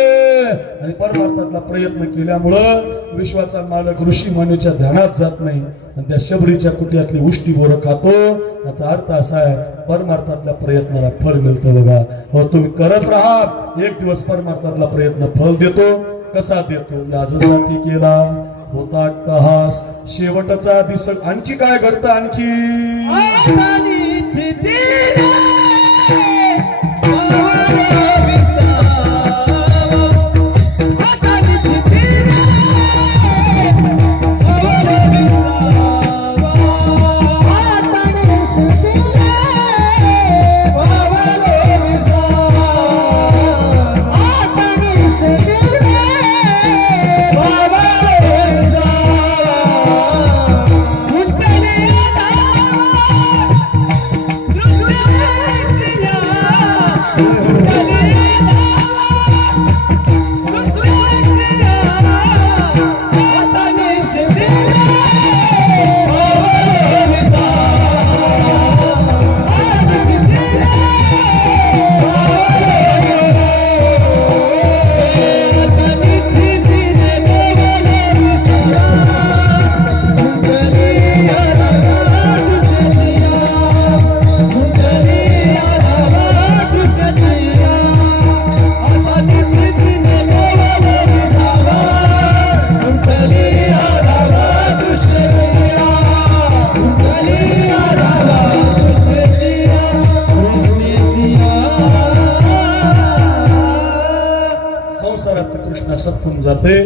आणि परमार्थातला प्रयत्न केल्यामुळं विश्वाचा मालक ऋषी मुनीच्या ध्यानात जात नाही. आणि त्या शबरीच्या कुटियातली उष्टी बोरं खातो. याचा अर्थ असा आहे, परमार्थातल्या प्रयत्नाला फळ मिळतं बघा. हो, तुम्ही करत राहा. एक दिवस परमार्थातला प्रयत्न फळ देतो. कसा देतो? याजसाठी केला, होता अट्टहास शेवटचा दिस आणखी काय घडतं आणखी सपून जाते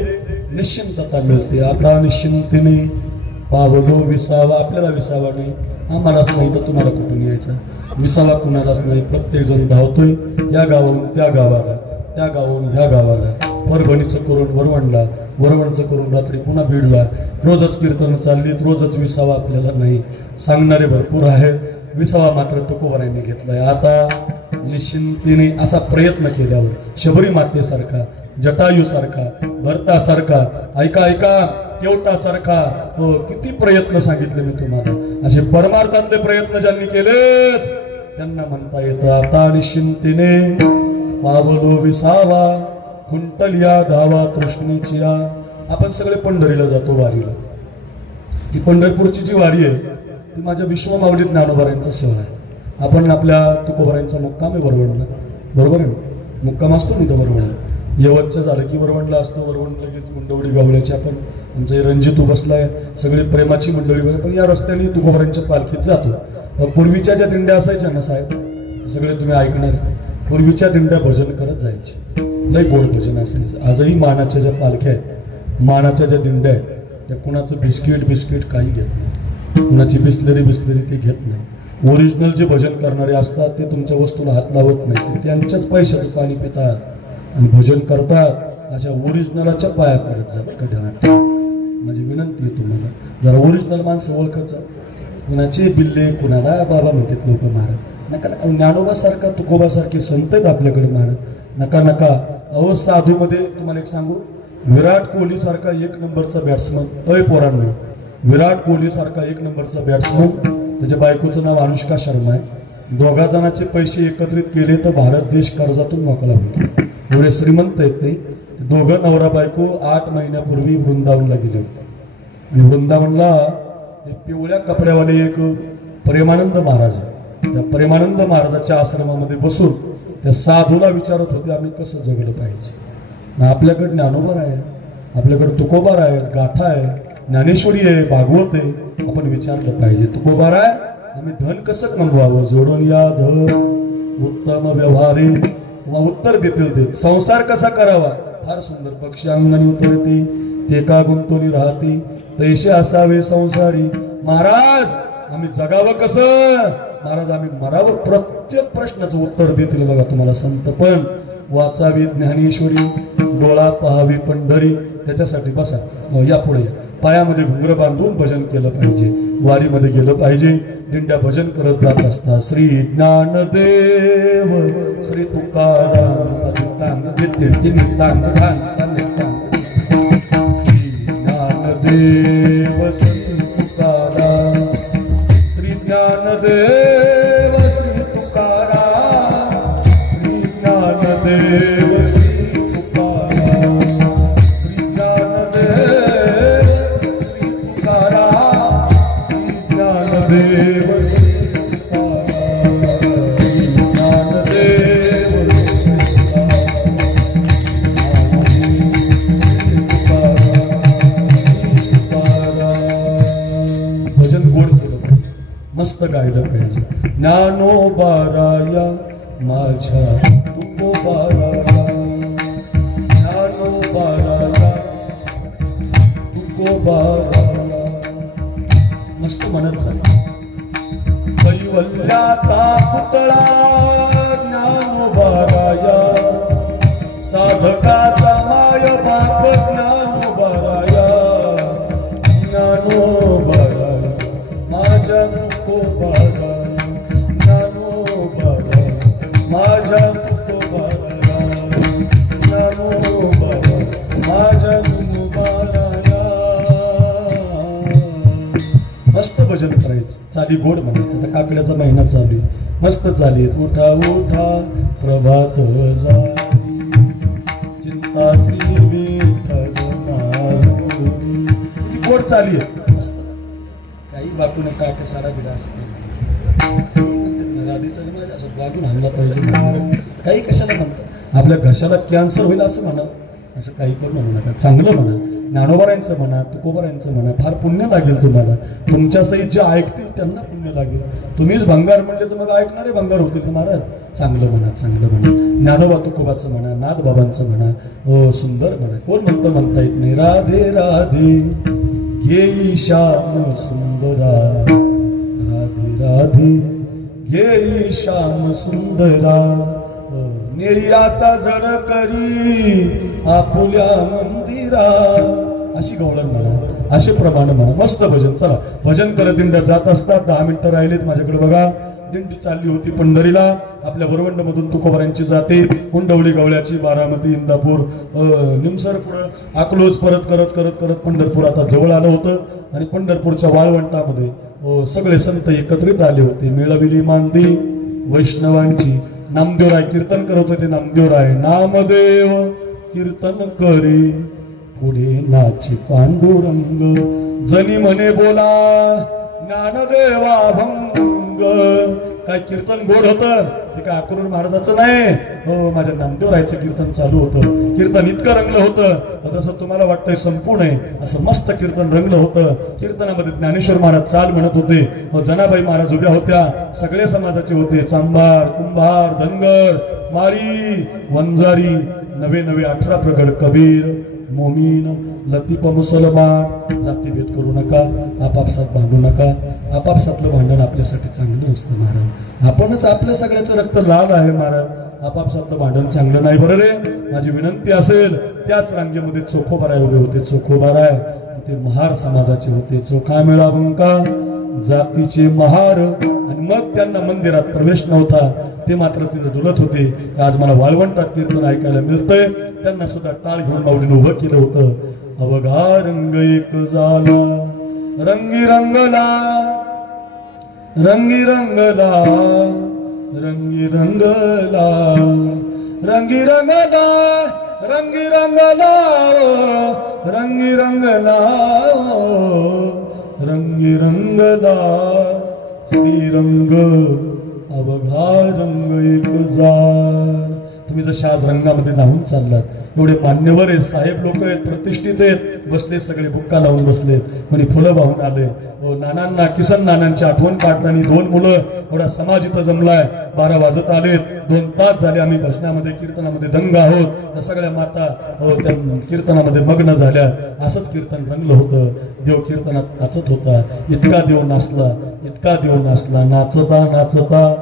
निश्चिंतता मिळते आता निश्चिंतीने पावलो विसावा आपल्याला विसावा नाही आम्हालाच नाही तर तुम्हाला कुठून यायचा विसावा कुणालाच नाही प्रत्येक जण धावतोय या गावाहून त्या गावाला त्या गावाहून ह्या गावाला परभणीचं करून वरवणला वरवणचं करून रात्री पुन्हा बीडला रोजच कीर्तन चाललीत रोजच विसावा आपल्याला नाही सांगणारे भरपूर आहेत विसावा मात्र तुकोबारायांनी घेतलाय आता निश्चिंतीने असा प्रयत्न केल्यावर शबरी मातेसारखा जटायूसारखा भरतासारखा ऐका ऐका केवटासारखा किती प्रयत्न सांगितले मी तुम्हाला असे परमार्थातले प्रयत्न ज्यांनी केलेत त्यांना म्हणता येतं आता निश्चिंतीने पावलो विसावा खुंटलिया धावा तृष्णीचिया आपण सगळे पंढरीला जातो वारीला ही पंढरपूरची जी वारी आहे ती माझ्या विश्वमाऊली ज्ञानोबारायांचा सण आहे आपण आपल्या तुकोबारायांचा मुक्काम आहे वरवणला बरोबर आहे मुक्काम असतो नाही तो वरवणला यवतचं झालं की वरवणला असतो वरवण लगेच मुंडवडी गावल्याची आपण आमचे रणजितू बसलाय सगळी प्रेमाची मंडळी पण या रस्त्याने तुकोबारांच्या पालखीत जातो पूर्वीच्या ज्या दिंड्या असायच्या ना साहेब सगळे तुम्ही ऐकणार पूर्वीच्या दिंड्या भजन करत जायचे लय गोड भजन असायचं आजही मानाच्या ज्या पालख्या आहेत मानाच्या ज्या दिंड्या आहेत त्या कुणाचं बिस्किट काही घेत नाही कुणाची बिस्लरी ते घेत नाही ओरिजिनल जे भजन करणारे असतात ते तुमच्या वस्तूला हात लावत नाही त्यांच्याच पैशाचं पाणी पितात आणि भजन करतात अशा ओरिजिनलाच्या पाया पडत जात कधी माझी विनंती आहे तुम्हाला जरा ओरिजिनल माणसं ओळखत जा कुणाचे बिल्ले कुणाला बाबा म्हणतात लोक महाराज नका नका ज्ञानोबासारखा तुकोबासारखे संत आहेत आपल्याकडे महाराज नका नका अहो साधूमध्ये तुम्हाला एक सांगू विराट कोहली सारखा एक नंबरचा बॅट्समन पोरांनो विराट कोहली सारखा एक नंबरचा बॅट्समन त्याच्या बायकोचं नाव अनुष्का शर्मा आहे दोघा जणांचे पैसे एकत्रित केले तर भारत देश कर्जातून मोकळा होतो एवढे श्रीमंत आहेत ते दोघं नवरा बायको 8 महिन्यापूर्वी वृंदावनला गेले होते आणि वृंदावनला ते पिवळ्या कपड्यावाले एक प्रेमानंद महाराज त्या प्रेमानंद महाराजाच्या आश्रमामध्ये बसून त्या साधूला विचारत होते आम्ही कसं जगलं पाहिजे आपल्याकडे ज्ञानोबार आहे आपल्याकडे तुकोबार आहे गाथा आहे ज्ञानेश्वरी आहे भागवत आहे आपण विचारलं पाहिजे तुकोबार आहे आम्ही धन कसं कमवावं जोडून या धन उत्तम व्यवहारे उत्तर देतील ते संसार कसा करावा फार सुंदर पक्षी अंगणी उतरते ते का गुंतवणी राहते पैसे असावे संसारी महाराज आम्ही जगावं कसं महाराज आम्ही मरावं प्रत्येक प्रश्नाचं उत्तर देतील बघा तुम्हाला संत पण वाचावी ज्ञानेश्वरी डोळा पहावी पंढरी त्याच्यासाठी बसा या पुढे पायामध्ये घुंगर बांधून भजन केलं पाहिजे वारीमध्ये गेलं पाहिजे दिंड्या भजन करत जात असतात श्री ज्ञानदेव श्री तुकाराम श्री ज्ञानदेव श्री तुकाराम श्री ज्ञानदेव श्री तुकाराम श्री ज्ञानदेव श्री तुकाराम श्री ज्ञानदेव श्री तुकाराम श्री ज्ञानदेव गोड केलं पाहिजे, मस्त गायलं पाहिजे. ज्ञानोबाराया माझ्या तुकोबाराया, ज्ञानोबाराया तुकोबाराया, मस्त म्हणत जा. कैवल्याचा पुतळा ज्ञानोबाराया, साधकाचा माय बाप ज्ञानोबाराया, ज्ञानोबाराया माझ्या तुकोबाराया, ज्ञानोबाराया माझ्या तुकोबाराया, ज्ञानोबाराया माझ्या तुकोबाराया. मस्त भजन करायचं, चाली गोड म्हणायचं. आता काकड्याचा महिना चालू आहे, मस्त चालीत. उठा उठा प्रभात झाली, चिंता श्री विठ्ठल माऊली. किती गोड चाली आहे, मस्त. काही बाकून काय काय सारा बिडा असते, राधेचा माझ्या असं वागून आणला पाहिजे. काही कशाला म्हणतात, आपल्या घशाला कॅन्सर होईल असं म्हणा, असं काही पण म्हणू नका. चांगलं म्हणा, ज्ञानोबारायांचं म्हणा, तुकोबारायांचं म्हणा, फार पुण्य लागेल तुम्हाला. तुमच्या सहित जे ऐकतील त्यांना पुण्य लागेल. तुम्हीच भंगार म्हणले तर मग ऐकणारे भंगार होतील ना महाराज. चांगलं म्हणा, चांगलं म्हणा. ज्ञानोबा तुकोबाचं म्हणा, नाथबाबांचं म्हणा, हो सुंदर म्हणा. कोण म्हणतं म्हणता येत नाही. राधे राधे येई श्याम सुंदरा, राधे राधे येई श्याम सुंदरा, नेई आता जड करी आपुल्या मंदिरा. अशी गवळण म्हणा, असे प्रमाण म्हणा. मस्त भजन. चला भजन करत दिंड्या जात असतात. 10 मिनिटं राहिलेत माझ्याकडे बघा. दिंडी चालली होती पंढरीला. आपल्या वरवंड मधून तुकोबारांची जाते, हुंडवली गवळ्याची, बारामती, इंदापूर, निमसर, पुढं अकलोज, परत करत करत करत पंढरपूर आता जवळ आलं होतं. आणि पंढरपूरच्या वाळवंटामध्ये सगळे संत एकत्रित आले होते. मिळविली मांदी वैष्णवांची. नामदेवराय कीर्तन करत होते. नामदेवराय नामदेव कीर्तन करे, पुढे नाची पांडुरंग, जनी म्हणे बोला ज्ञानदेवा भंग. काय कीर्तन गोड होतं ते काय अक्रूर महाराजाचं नाही, हो माझ्या नामदेवरायचं कीर्तन चालू होतं. कीर्तन इतकं रंगलं होतं जसं तुम्हाला वाटतंय संपूर्ण आहे असं मस्त कीर्तन रंगलं होतं. कीर्तनामध्ये ज्ञानेश्वर महाराज चाल म्हणत होते, जनाबाई महाराज उभ्या होत्या. सगळे समाजाचे होते, चांभार, कुंभार, धनगर, माळी, वंजारी, नवे नवे 18 प्रगड, कबीर, मोमीन, लतीफ, मुसलमान. जातीभेद करू नका, आपापसात भांडू नका. आपापसातलं भांडण आपल्यासाठी चांगलं असतं महाराज. आपणच आपल्या सगळ्याचं रक्त लाल आहे महाराज. आपापसातलं भांडण चांगलं नाही बरं रे. माझी विनंती असेल त्याच रांगेमध्ये चोखोबाराय उभे होते. चोखोबाराय ते महार समाजाचे होते. चोखा मेळा बंका जातीचे महार. आणि मग त्यांना मंदिरात प्रवेश नव्हता, ते मात्र तिथे डुलत होते. आज मला वाळवंटात कीर्तन ऐकायला मिळतंय. त्यांना सुद्धा टाळ घेऊन माऊलीने उभं केलं होतं. अवघा रंग एक झाला, रंगी रंगला, रंगी रंगला, रंगी रंगला, रंगी रंगला, रंगी रंगला, रंगी रंगला, रंगी रंगला, श्रीरंग अवघा रंग एक झाला. तुम्ही जशा आज रंगामध्ये नाहून चाललात, एवढे मान्यवर आहेत, साहेब लोक आहेत, प्रतिष्ठित आहेत, बसले सगळे बुक्का लावून बसलेत. कोणी फुलं वाहून आले. नानांना, किसन नानांची आठवण काढताना 2 मुलं, एवढा समाज इथं जमलाय. 12 वाजत आलेत, 2 तास झाले आम्ही भजनामध्ये, कीर्तनामध्ये दंग आहोत. त्या सगळ्या माता त्या कीर्तनामध्ये मग्न झाल्या. असंच कीर्तन रंगलं होतं. देव कीर्तनात नाचत होता. इतका देव नाचला, इतका देव नाचला. नाचता नाचता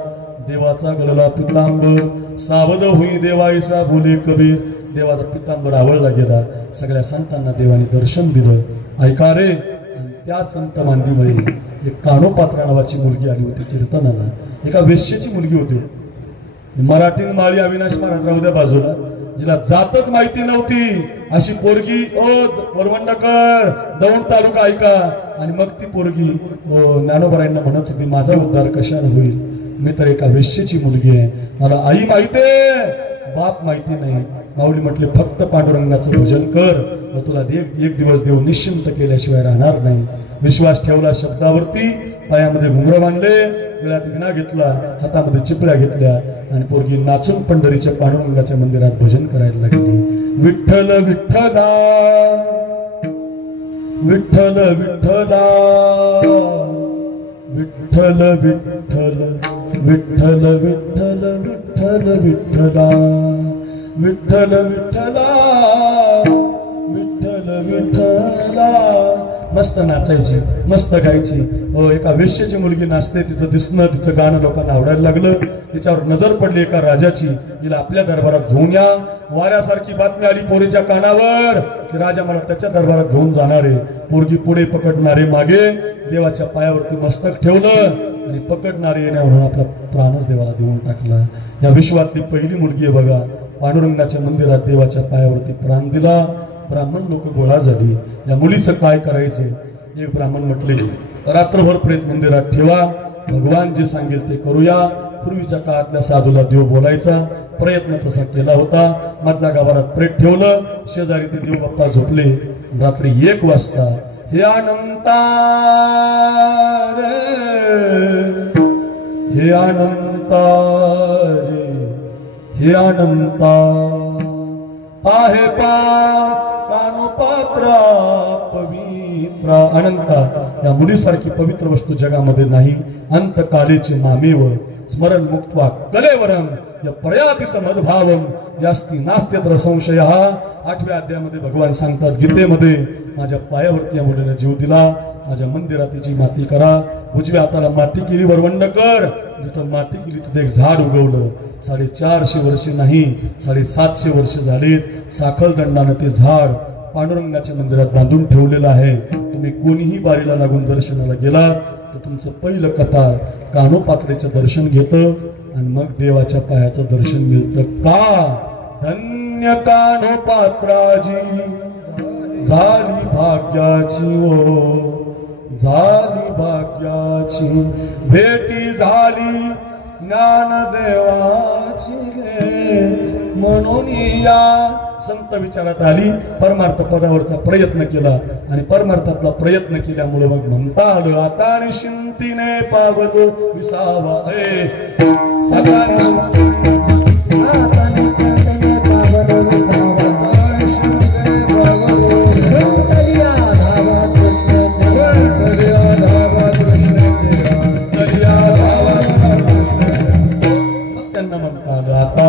देवाचा गळला पितांबर, सावध होई देवाईसा बोले कबीर. देवाचा पितांबर आवळला गेला. सगळ्या संतांना देवाने दर्शन दिलं. ऐका रे. आणि त्या संत मांदीमुळे एक कानोपात्रा नावाची मुलगी आली होती कीर्तनाला. एका वेश्येची मुलगी होती. मराठी माळी अविनाश महाराज राहू द्या बाजूला, जिला जातच माहिती नव्हती अशी पोरगी. वरवंडकर दौंड तालुका ऐका. आणि मग ती पोरगी ज्ञानोबारायांना म्हणत होती, माझा उद्धार कशाने होईल? मी तर एका वेश्येची मुलगी आहे. मला आई माहितीये, बाप माहिती नाही. माऊली म्हटले, फक्त पांडुरंगाचं भजन कर, तुला एक दिवस देव निश्चिंत केल्याशिवाय राहणार नाही. विश्वास ठेवला शब्दावरती. पायामध्ये घुंगरं बांधले, गळ्यात विणा घेतला, हातामध्ये चिपळ्या घेतल्या आणि पोरगी नाचून पंढरीच्या पांडुरंगाच्या मंदिरात भजन करायला लागली. विठ्ठल विठ्ठला, विठ्ठल विठ्ठला, विठ्ठल विठ्ठल विठ्ठल विठ्ठल विठ्ठल विठ्ठला विठ्ठल विठ्ठला विठ्ठल विठ्ठला. मस्त नाचायची, मस्त गायची. एका वेश्येची मुलगी नाचते, तिचं दिसणं, तिचं गाणं लोकांना आवडायला लागलं. तिच्यावर नजर पडली एका राजाची. तिला आपल्या दरबारात घेऊन या. वाऱ्यासारखी बातमी आली पोरीच्या कानावर की राजा मला त्याच्या दरबारात घेऊन जाणार आहे. पोरगी पुढे, पकडणारे मागे. देवाच्या पायावरती मस्तक ठेवलं आणि पकडणारे नाही म्हणून आपला प्राणच देवाला देऊन टाकला. या विश्वातली पहिली मुलगी आहे बघा. पांडुरंगाच्या मंदिरात देवाच्या पायावरती प्राण दिला. ब्राह्मण लोक गोळा झाली. या मुलीचं काय करायचं? एक ब्राह्मण म्हटले, रात्रभर प्रेत मंदिरात ठेवा, भगवान जे सांगेल ते करूया. पूर्वीच्या काळातल्या साधूला देव बोलायचा, प्रयत्न तसा केला होता. मधल्या गाभारात प्रेत ठेवलं. शेजारी ते देव बाप्पा झोपले. रात्री 1 वाजता हे अनंता रे, हे अनंता रे, हे अनंता आहे पा कानोपात्रा पवित्रा. अनंता या मुलीसारखी पवित्र वस्तू जगामध्ये नाही. अंतकालेचे मामेव स्मरण मुक्त्वा कलेवरम या प्रयाति समद्भावम यास्ती नास्त्यत्र संशय. 8व्या अध्यायामध्ये भगवान सांगतात गीतेमध्ये, माझ्या पायावरती या मुलीने जीव दिला. माझ्या मंदिरात तिची माती करा. उजव्या हाताला माती केली, वरवंड कर. जिथं माती केली तिथे एक झाड उगवलं. 450 वर्ष नाही, 750 वर्ष झालीत. साखळदंडानं ते झाड पांडुरंगाच्या मंदिरात बांधून ठेवलेलं आहे. तुम्ही कोणीही बारीला लागून दर्शनाला गेलात तर तुमचं पहिलं कपाळ कानोपात्रेचं दर्शन घेतं आणि मग देवाच्या पायाचं दर्शन मिळतं. का धन्य कानोपात्राजी झाली भाग्याची, ओ झाली भाग्याची भेटी झाली ज्ञानदेवाची गे. म्हणून या संत विचारात आली, परमार्थ पदावरचा प्रयत्न केला आणि परमार्थातला प्रयत्न केल्यामुळे मग म्हणता आलं, आता निश्चिंतीने पावलो विसावा. आता त्यांना म्हणता आलं आता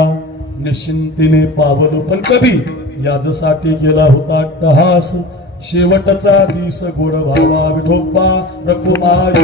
निश्चिंतीने पावलो. पण कधी? याजसाठी गेला होता टहास. शेवटचा दिस गोड व्हावा विठोबा रखुमाई.